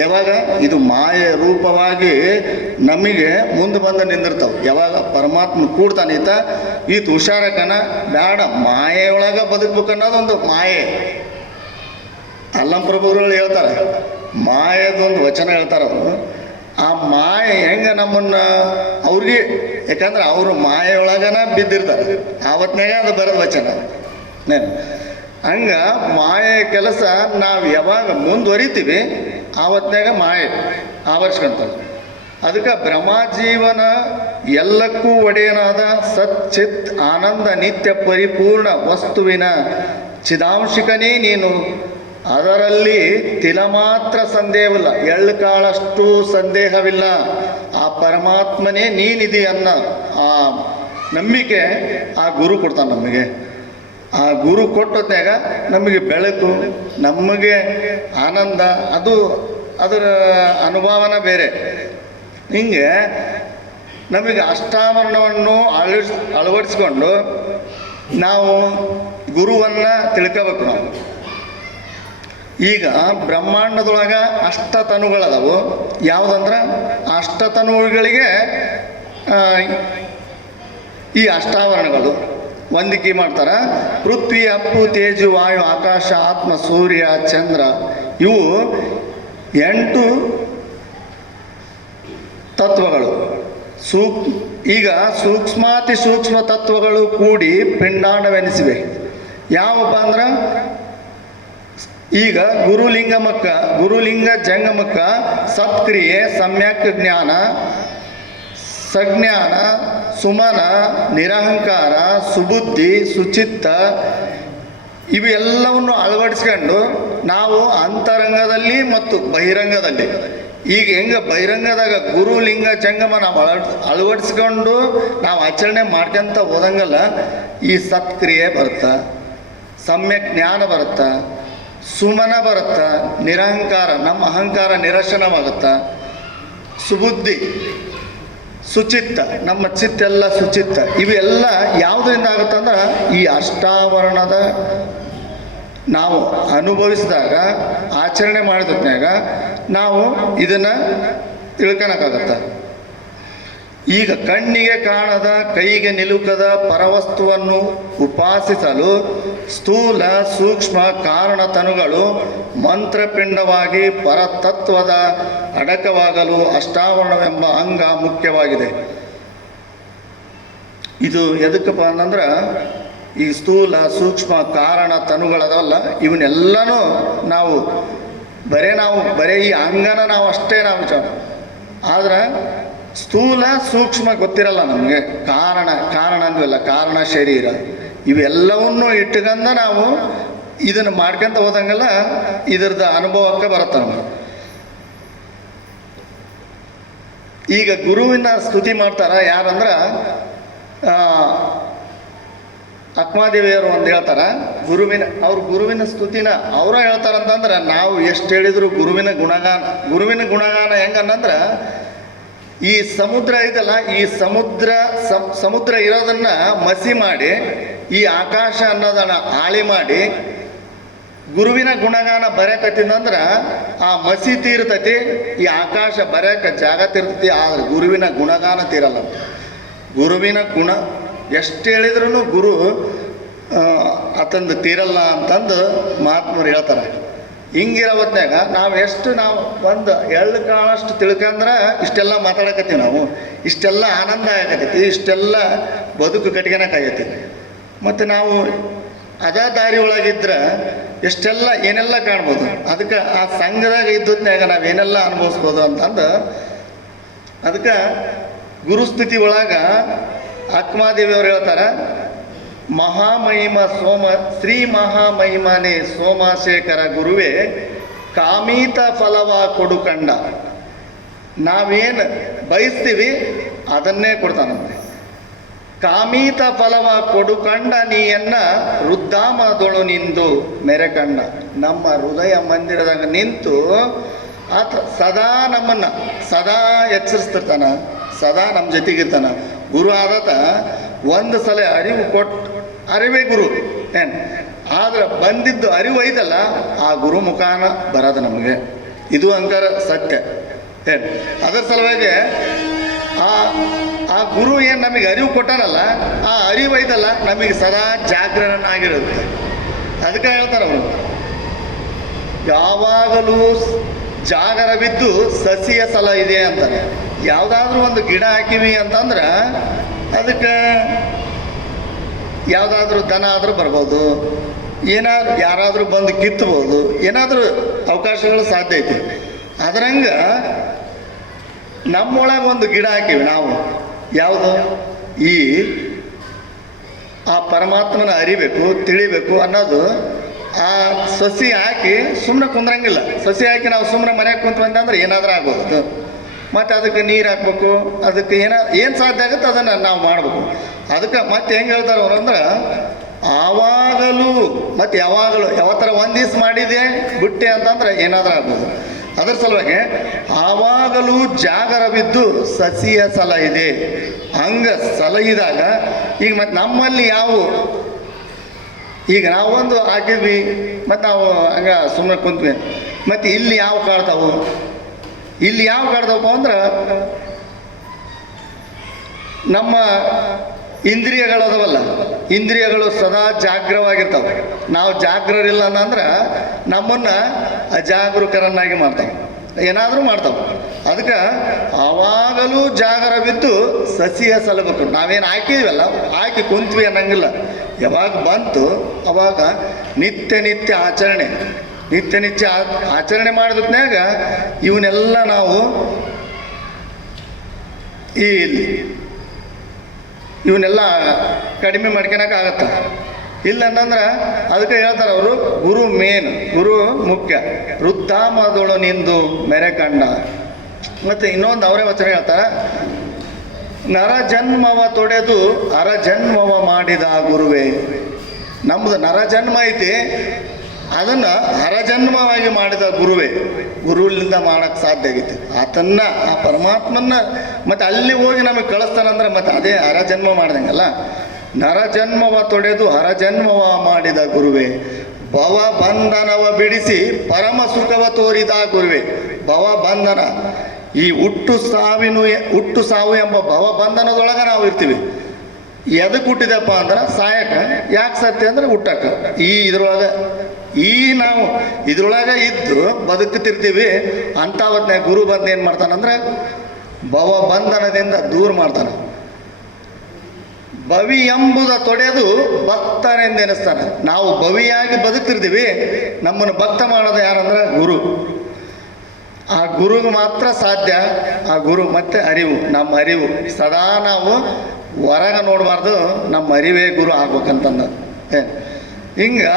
ಯಾವಾಗ ಇದು ಮಾಯ ರೂಪವಾಗಿ ನಮಗೆ ಮುಂದೆ ಬಂದು ನಿಂದಿರ್ತಾವೆ. ಯಾವಾಗ ಪರಮಾತ್ಮ ಕೂಡ್ತಾನೀತ ಈತ ಹುಷಾರಕನ ಬೇಡ, ಮಾಯೆಯೊಳಗೆ ಬದುಕಬೇಕು ಅನ್ನೋದೊಂದು ಮಾಯೆ. ಅಲ್ಲಂ ಪ್ರಭುಗಳು ಹೇಳ್ತಾರೆ, ಮಾಯದೊಂದು ವಚನ ಹೇಳ್ತಾರೆ ಅವರು. ಆ ಮಾಯೆ ಹೆಂಗೆ ನಮ್ಮನ್ನು ಅವ್ರಿಗೆ, ಯಾಕಂದ್ರೆ ಅವರು ಮಾಯೆಯೊಳಗನ ಬಿದ್ದಿರ್ತಾರೆ, ಆವತ್ತಿನಾಗ ಅದು ಬರೋದು ವಚನ. ಹಂಗೆ ಮಾಯೆ ಕೆಲಸ ನಾವು ಯಾವಾಗ ಮುಂದುವರಿತೀವಿ ಆವತ್ತಿನಾಗ ಮಾಯೆ ಆವರಿಸ್ಕೊಂತಾರೆ. ಅದಕ್ಕೆ ಬ್ರಹ್ಮಜೀವನ ಎಲ್ಲಕ್ಕೂ ಒಡೆಯನಾದ ಸಚ್ಚಿತ್ ಆನಂದ ನಿತ್ಯ ಪರಿಪೂರ್ಣ ವಸ್ತುವಿನ ಚಿದಾಂಶಿಕನೇ ನೀನು, ಅದರಲ್ಲಿ ತಿಲ ಮಾತ್ರ ಸಂದೇಹವಿಲ್ಲ, ಎಳ್ಳು ಕಾಳಷ್ಟು ಸಂದೇಹವಿಲ್ಲ. ಆ ಪರಮಾತ್ಮನೇ ನೀನಿದೆ ಅನ್ನೋ ಆ ನಂಬಿಕೆ ಆ ಗುರು ಕೊಡ್ತಾನೆ ನಮಗೆ. ಆ ಗುರು ಕೊಟ್ಟೊತ್ತಾಗ ನಮಗೆ ಬೆಳಕು, ನಮಗೆ ಆನಂದ, ಅದರ ಅನುಭವನ ಬೇರೆ. ಹಿಂಗೆ ನಮಗೆ ಅಷ್ಟಾವರಣವನ್ನು ಅಳವಡಿಸ್ಕೊಂಡು ನಾವು ಗುರುವನ್ನು ತಿಳ್ಕೋಬೇಕು. ನಾವು ಈಗ ಬ್ರಹ್ಮಾಂಡದೊಳಗೆ ಅಷ್ಟತನುಗಳದವು. ಯಾವುದಂದ್ರೆ ಅಷ್ಟತನುಗಳಿಗೆ ಈ ಅಷ್ಟಾವರಣಗಳು ಹೊಂದಿಕೆ ಮಾಡ್ತಾರೆ. ಪೃಥ್ವಿ, ಅಪ್ಪು, ತೇಜು, ವಾಯು, ಆಕಾಶ, ಆತ್ಮ, ಸೂರ್ಯ, ಚಂದ್ರ, ಇವು 8 ತತ್ವಗಳು. ಈಗ ಸೂಕ್ಷ್ಮಾತಿ ಸೂಕ್ಷ್ಮ ತತ್ವಗಳು ಕೂಡಿ ಪಿಂಡಾಂಡವೆನಿಸಿವೆ. ಯಾವಪ್ಪ ಅಂದ್ರೆ ಈಗ ಗುರುಲಿಂಗ ಜಂಗಮಕ್ಕ ಸತ್ಕ್ರಿಯೆ, ಸಮ್ಯಕ್ ಜ್ಞಾನ, ಸಜ್ಞಾನ, ಸುಮನ, ನಿರಹಂಕಾರ, ಸುಬುದ್ಧಿ, ಸುಚಿತ್ತ ಇವೆಲ್ಲವನ್ನು ಅಳವಡಿಸ್ಕೊಂಡು ನಾವು ಅಂತರಂಗದಲ್ಲಿ ಮತ್ತು ಬಹಿರಂಗದಲ್ಲಿ, ಈಗ ಹೆಂಗೆ ಬಹಿರಂಗದಾಗ ಗುರು ಲಿಂಗ ಜಂಗಮ ನಾವು ಅಳವಡಿಸ್ಕೊಂಡು ನಾವು ಆಚರಣೆ ಮಾಡ್ಕೊಂತ ಹೋದಂಗಲ್ಲ ಈ ಸತ್ಕ್ರಿಯೆ ಬರುತ್ತಾ, ಸಮ್ಯಕ್ ಜ್ಞಾನ ಬರುತ್ತಾ, ಸುಮನ ಬರುತ್ತಾ, ನಿರಹಂಕಾರ ನಮ್ಮ ಅಹಂಕಾರ ನಿರಶನವಾಗುತ್ತಾ, ಸುಬುದ್ಧಿ, ಸುಚಿತ್ತ ನಮ್ಮ ಚಿತ್ತೆಲ್ಲ ಸುಚಿತ್ತ ಇವೆಲ್ಲ ಯಾವುದರಿಂದ ಆಗುತ್ತಂದ್ರೆ ಈ ಅಷ್ಟಾವರಣದ ನಾವು ಅನುಭವಿಸಿದಾಗ ಆಚರಣೆ ಮಾಡಿದ್ಮ್ಯಾಗ ನಾವು ಇದನ್ನು ತಿಳ್ಕೊಳಕ್ಕಾಗತ್ತ. ಈಗ ಕಣ್ಣಿಗೆ ಕಾಣದ ಕೈಗೆ ನಿಲುಕದ ಪರವಸ್ತುವನ್ನು ಉಪಾಸಿಸಲು ಸ್ಥೂಲ ಸೂಕ್ಷ್ಮ ಕಾರಣತನುಗಳು ಮಂತ್ರಪಿಂಡವಾಗಿ ಪರತತ್ವದ ಅಡಕವಾಗಲು ಅಷ್ಟಾವರಣವೆಂಬ ಅಂಗ ಮುಖ್ಯವಾಗಿದೆ. ಇದು ಎದಕ್ಕಪ್ಪ ಅಂತಂದ್ರೆ ಈ ಸ್ಥೂಲ ಸೂಕ್ಷ್ಮ ಕಾರಣ ತನುಗಳದವಲ್ಲ ಇವನ್ನೆಲ್ಲನೂ ನಾವು ಬರೀ ಈ ಅಂಗನ ನಾವು ಅಷ್ಟೇ ನಾವು ಆದ್ರೆ ಸ್ಥೂಲ ಸೂಕ್ಷ್ಮ ಗೊತ್ತಿರಲ್ಲ ನಮಗೆ, ಕಾರಣ ಅಂದ್ವಲ್ಲ, ಕಾರಣ ಶರೀರ ಇವೆಲ್ಲವನ್ನೂ ಇಟ್ಕೊಂಡ ನಾವು ಇದನ್ನು ಮಾಡ್ಕೊಂತ ಹೋದಂಗೆಲ್ಲ ಇದ್ರದ್ದು ಅನುಭವಕ್ಕೆ ಬರುತ್ತೆ ನಮಗೆ. ಈಗ ಗುರುವಿನ ಸ್ತುತಿ ಮಾಡ್ತಾರ ಯಾರಂದ್ರೆ ಅಕ್ಮಾದೇವಿಯವರು ಒಂದು ಹೇಳ್ತಾರ, ಗುರುವಿನ ಸ್ತುತಿನ ಅವರ ಹೇಳ್ತಾರಂತಂದ್ರೆ ನಾವು ಎಷ್ಟು ಹೇಳಿದ್ರು ಗುರುವಿನ ಗುಣಗಾನ ಹೆಂಗನ್ನಂದ್ರೆ ಈ ಸಮುದ್ರ ಇದಲ್ಲ, ಈ ಸಮುದ್ರ ಇರೋದನ್ನ ಮಸಿ ಮಾಡಿ ಈ ಆಕಾಶ ಅನ್ನೋದನ್ನ ಆಳಿ ಮಾಡಿ ಗುರುವಿನ ಗುಣಗಾನ ಬರೆಯಕತ್ತಿದಂದ್ರೆ ಆ ಮಸಿ ತೀರ್ತತಿ, ಈ ಆಕಾಶ ಬರೆಯಕ್ಕೆ ಜಾಗ ತೀರ್ತತಿ, ಆದ್ರೆ ಗುರುವಿನ ಗುಣಗಾನ ತೀರಲ್ಲ. ಗುರುವಿನ ಗುಣ ಎಷ್ಟು ಹೇಳಿದ್ರು ಗುರು ಆತಂದು ತೀರಲ್ಲ ಅಂತಂದು ಮಹಾತ್ಮರು ಹೇಳ್ತಾರೆ. ಹಿಂಗಿರೋ ಹೊತ್ನಾಗ ನಾವು ಒಂದು ಎಳ್ಳು ಕಾಳಷ್ಟು ತಿಳ್ಕೊಂಡ್ರೆ ಇಷ್ಟೆಲ್ಲ ಮಾತಾಡಕತ್ತೀವಿ, ನಾವು ಇಷ್ಟೆಲ್ಲ ಆನಂದ ಆಗತೈತಿ, ಇಷ್ಟೆಲ್ಲ ಬದುಕು ಕಟ್ಕೊಳಕ್ಕಾಗೈತಿ. ಮತ್ತು ನಾವು ಅದೇ ದಾರಿ ಒಳಗಿದ್ರೆ ಎಷ್ಟೆಲ್ಲ ಏನೆಲ್ಲ ಕಾಣ್ಬೋದು. ಅದಕ್ಕೆ ಆ ಸಂಘದಾಗ ಇದ್ದೊತ್ನಾಗ ನಾವೇನೆಲ್ಲ ಅನುಭವಿಸ್ಬೋದು ಅಂತಂದು ಅದಕ್ಕೆ ಗುರುಸ್ಥಿತಿ ಒಳಗೆ ಅಕ್ಮಾದೇವಿಯವರು ಹೇಳ್ತಾರೆ, ಮಹಾಮಹಿಮ ಶ್ರೀ ಮಹಾಮಹಿಮನೇ ಸೋಮಶೇಖರ ಗುರುವೇ ಕಾಮೀತ ಫಲವ ಕೊಡು ಕಂಡ. ನಾವೇನು ಬಯಸ್ತೀವಿ ಅದನ್ನೇ ಕೊಡ್ತಾನಂತೆ. ಕಾಮೀತ ಫಲವ ಕೊಡು ಕಂಡ ನೀಯನ್ನ ರುದ್ಧಾಮದೊಳು ನಿಂದು ಮೆರೆಕಂಡ. ನಮ್ಮ ಹೃದಯ ಮಂದಿರದಾಗ ನಿಂತು ಆತ ಸದಾ ಎಚ್ಚರಿಸ್ತಿರ್ತಾನ, ಸದಾ ನಮ್ಮ ಜೊತೆಗಿರ್ತಾನ. ಗುರು ಆದತ ಒಂದು ಸಲ ಅರಿವೇ ಗುರು ಆದ್ರೆ ಬಂದಿದ್ದು ಅರಿವು ಐತಲ್ಲ ಆ ಗುರು ಮುಖಾನ ಬರೋದು ನಮಗೆ. ಇದು ಅಂಕಾರ ಸತ್ಯ ಅದರ ಸಲುವಾಗಿ ಆ ಗುರು ಏನು ನಮಗೆ ಅರಿವು ಕೊಟ್ಟಾರಲ್ಲ ಆ ಅರಿವು ಐತಲ್ಲ ನಮಗೆ ಸದಾ ಜಾಗರಣನಾಗಿರುತ್ತೆ. ಅದಕ್ಕೆ ಹೇಳ್ತಾರೆ ಅವರು, ಯಾವಾಗಲೂ ಜಾಗರವಿದ್ದು ಸಸಿಯ ಸಲ ಇದೆ ಅಂತಾರೆ. ಯಾವುದಾದ್ರೂ ಒಂದು ಗಿಡ ಹಾಕಿವಿ ಅಂತಂದ್ರೆ ಅದಕ್ಕೆ ಯಾವುದಾದ್ರೂ ದನ ಆದರೂ ಬರ್ಬೋದು, ಯಾರಾದರೂ ಬಂದು ಕಿತ್ತಬೋದು, ಏನಾದರೂ ಅವಕಾಶಗಳು ಸಾಧ್ಯ ಐತಿ. ಅದರಂಗೆ ನಮ್ಮೊಳಗೆ ಒಂದು ಗಿಡ ಹಾಕಿವಿ ನಾವು, ಯಾವುದು ಆ ಪರಮಾತ್ಮನ ಅರಿಬೇಕು ತಿಳಿಬೇಕು ಅನ್ನೋದು. ಆ ಸಸಿ ಹಾಕಿ ಸುಮ್ಮನೆ ಕುಂದ್ರಂಗಿಲ್ಲ. ಸಸಿ ಹಾಕಿ ನಾವು ಸುಮ್ಮನೆ ಮನೆಯಾಗ ಕುಂತು ಅಂತಂದ್ರೆ ಏನಾದರೂ ಆಗ್ಬೋದು. ಮತ್ತು ಅದಕ್ಕೆ ನೀರು ಹಾಕ್ಬೇಕು, ಅದಕ್ಕೆ ಏನು ಸಾಧ್ಯ ಆಗುತ್ತೆ ಅದನ್ನು ನಾವು ಮಾಡಬೇಕು. ಅದಕ್ಕೆ ಮತ್ತೆ ಹೆಂಗೆ ಹೇಳ್ತಾರೆ ಅವರಂದ್ರೆ, ಆವಾಗಲೂ ಮತ್ತು ಯಾವಾಗಲೂ ಯಾವ ಥರ ಒಂದು ದಿವ್ಸ ಮಾಡಿದೆ ಬಿಟ್ಟೆ ಅಂತಂದ್ರೆ ಏನಾದರೂ ಆಗ್ಬೋದು. ಅದರ ಸಲುವಾಗಿ ಆವಾಗಲೂ ಜಾಗರವಿದ್ದು ಸಸಿಯ ಸಲ ಇದೆ. ಹಂಗೆ ಸಲಹಿದಾಗ ಈಗ ಮತ್ತು ನಮ್ಮಲ್ಲಿ ಈಗ ನಾವೊಂದು ಹಾಕಿದ್ವಿ ಮತ್ತು ನಾವು ಹಂಗೆ ಸುಮ್ಮನೆ ಕುಂತ್ವಿ, ಮತ್ತು ಇಲ್ಲಿ ಯಾವ ಕಾಡ್ತಾವಪ್ಪ ಅಂದ್ರೆ ನಮ್ಮ ಇಂದ್ರಿಯಗಳದವಲ್ಲ, ಇಂದ್ರಿಯಗಳು ಸದಾ ಜಾಗ್ರವಾಗಿರ್ತಾವೆ. ನಾವು ಜಾಗ್ರರಿಲ್ಲ ಅಂತಂದ್ರೆ ನಮ್ಮನ್ನು ಅಜಾಗರೂಕರನ್ನಾಗಿ ಮಾಡ್ತಾವೆ, ಏನಾದರೂ ಮಾಡ್ತಾವೆ. ಅದಕ್ಕೆ ಆವಾಗಲೂ ಜಾಗರವಿದ್ದು ಸಸಿಯ ಸಲಬೇಕು. ನಾವೇನು ಹಾಕಿದ್ವಲ್ಲ ಹಾಕಿ ಕುಂತ್ವಿ ಅನ್ನಂಗಿಲ್ಲ. ಯಾವಾಗ ಬಂತು ಅವಾಗ ನಿತ್ಯ ಆಚರಣೆ ಮಾಡಿದ್ಮ್ಯಾಗ ಇವನ್ನೆಲ್ಲ ನಾವು ಇವನ್ನೆಲ್ಲ ಕಡಿಮೆ ಮಾಡ್ಕೊಳಕ್ಕಾಗತ್ತ? ಇಲ್ಲ ಅಂತಂದ್ರೆ ಅದಕ್ಕೆ ಹೇಳ್ತಾರೆ ಅವರು, ಗುರು ಮೇನ್, ಗುರು ಮುಖ್ಯ. ವೃದ್ಧಾಮದೊಳು ನಿಂದು ಮೆರೆಕಂಡ. ಮತ್ತು ಇನ್ನೊಂದು ಅವರೇ ವಚನ ಹೇಳ್ತಾರೆ, ನರಜನ್ಮವ ತೊಡೆದು ಅರಜನ್ಮವ ಮಾಡಿದ ಗುರುವೇ. ನಮ್ಮದು ನರಜನ್ಮ ಐತಿ, ಅದನ್ನು ಹರಜನ್ಮವಾಗಿ ಮಾಡಿದ ಗುರುವೇ. ಗುರುವಿನಿಂದ ಮಾಡೋಕ್ಕೆ ಸಾಧ್ಯ ಆಗೈತಿ. ಆತನ್ನ, ಆ ಪರಮಾತ್ಮನ್ನ ಮತ್ತು ಅಲ್ಲಿ ಹೋಗಿ ನಮಗೆ ಕಳಿಸ್ತಾನಂದ್ರೆ ಮತ್ತೆ ಅದೇ ಹರಜನ್ಮ ಮಾಡ್ದಂಗಲ್ಲ. ನರಜನ್ಮವ ತೊಡೆದು ಹರಜನ್ಮವ ಮಾಡಿದ ಗುರುವೇ. ಭವ ಬಂಧನವ ಬಿಡಿಸಿ ಪರಮ ಸುಖವ ತೋರಿದ ಗುರುವೇ. ಭವ ಬಂಧನ, ಈ ಹುಟ್ಟು ಸಾವು ಎಂಬ ಭವ ಬಂಧನದೊಳಗೆ ನಾವು ಇರ್ತೀವಿ. ಎದಕ್ಕೆ ಹುಟ್ಟಿದಪ್ಪ ಅಂದ್ರೆ ಸಾಯಕ್ಕೆ. ಯಾಕೆ ಸತ್ಯ ಅಂದ್ರೆ ಹುಟ್ಟಕ್ಕೆ. ನಾವು ಇದ್ರೊಳಗೆ ಇದ್ದು ಬದುಕುತ್ತಿರ್ತೀವಿ. ಅಂಥ ಹೊತ್ತಿನಾಗ ಗುರು ಬಂದು ಏನು ಮಾಡ್ತಾನಂದ್ರೆ ಭವ ಬಂಧನದಿಂದ ದೂರ ಮಾಡ್ತಾನೆ. ಭವಿ ಎಂಬುದ ತೊಡೆದು ಭಕ್ತರೆಂದೆನಿಸ್ತಾನೆ. ನಾವು ಭವಿಯಾಗಿ ಬದುಕ್ತಿರ್ತೀವಿ, ನಮ್ಮನ್ನು ಭಕ್ತ ಮಾಡೋದು ಯಾರಂದ್ರೆ ಗುರು. ಆ ಗುರುಗೆ ಮಾತ್ರ ಸಾಧ್ಯ. ಆ ಗುರು ಮತ್ತು ಅರಿವು, ನಮ್ಮ ಅರಿವು ಸದಾ ನಾವು ಹೊರಗೆ ನೋಡಬಾರ್ದು, ನಮ್ಮ ಅರಿವೇ ಗುರು ಆಗ್ಬೇಕಂತಂದ. ಹಿಂಗೆ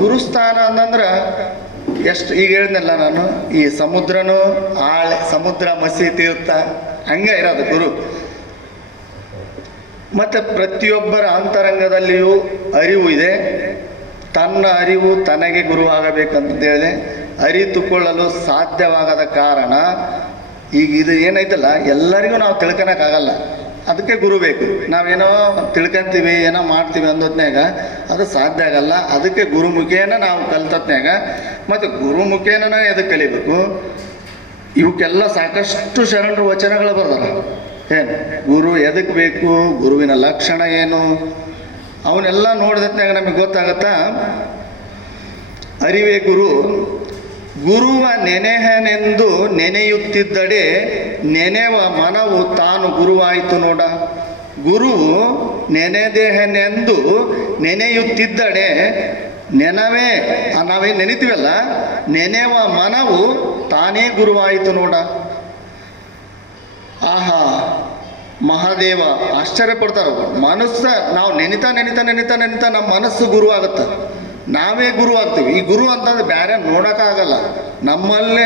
ಗುರುಸ್ಥಾನ ಅಂತಂದ್ರೆ ಎಷ್ಟು, ಈಗ ಹೇಳಿದ್ನಲ್ಲ ನಾನು, ಈ ಸಮುದ್ರನೂ ಸಮುದ್ರ ಮಸಿ ತೀರ್ಥ ಹಂಗೆ ಇರೋದು ಗುರು. ಮತ್ತು ಪ್ರತಿಯೊಬ್ಬರ ಅಂತರಂಗದಲ್ಲಿಯೂ ಅರಿವು ಇದೆ. ತನ್ನ ಅರಿವು ತನಗೆ ಗುರುವಾಗಬೇಕಂತೇಳಿ ಅರಿತುಕೊಳ್ಳಲು ಸಾಧ್ಯವಾಗದ ಕಾರಣ ಈಗ ಇದು ಏನೈತಲ್ಲ, ಎಲ್ಲರಿಗೂ ನಾವು ತಿಳ್ಕೊಳಕ್ಕಾಗಲ್ಲ. ಅದಕ್ಕೆ ಗುರು ಬೇಕು. ನಾವೇನೋ ತಿಳ್ಕೊಂತೀವಿ, ಏನೋ ಮಾಡ್ತೀವಿ ಅಂದೊತ್ನಾಗ ಅದು ಸಾಧ್ಯ ಆಗಲ್ಲ. ಅದಕ್ಕೆ ಗುರುಮುಖೇನ ನಾವು ಕಲ್ತತ್ನಾಗ, ಮತ್ತು ಗುರುಮುಖೇನ ಎದಕ್ಕೆ ಕಲಿಬೇಕು? ಇವಕ್ಕೆಲ್ಲ ಸಾಕಷ್ಟು ಶರಣರು ವಚನಗಳು ಬರ್ದಾರ. ಏನು ಗುರು ಎದಕ್ಕೆ ಬೇಕು, ಗುರುವಿನ ಲಕ್ಷಣ ಏನು, ಅವನ್ನೆಲ್ಲ ನೋಡಿದತ್ನಾಗ ನಮಗೆ ಗೊತ್ತಾಗತ್ತಾ. ಅರಿವೇ ಗುರು. ಗುರುವ ನೆನೆಹನೆಂದು ನೆನೆಯುತ್ತಿದ್ದಡೆ ನೆನೆವ ಮನವು ತಾನು ಗುರುವಾಯಿತು ನೋಡ. ಗುರುವು ನೆನೆದೇಹನೆಂದು ನೆನೆಯುತ್ತಿದ್ದಡೆ ನೆನವೇ, ನಾವೇನು ನೆನಿತೀವಲ್ಲ, ನೆನೆವ ಮನವು ತಾನೇ ಗುರುವಾಯಿತು ನೋಡ. ಆಹಾ ಮಹಾದೇವ, ಆಶ್ಚರ್ಯ ಪಡ್ತಾರೆ ಮನಸ್ಸ. ನಾವು ನೆನಿತಾ ನೆನಿತಾ ನೆನಿತಾ ನೆನಿತಾ ನಮ್ಮ ಮನಸ್ಸು ಗುರು ಆಗುತ್ತೆ, ನಾವೇ ಗುರು ಆಗ್ತೀವಿ. ಈ ಗುರು ಅಂತಂದ್ರೆ ಬೇರೆ ನೋಡೋಕ್ಕಾಗಲ್ಲ, ನಮ್ಮಲ್ಲೇ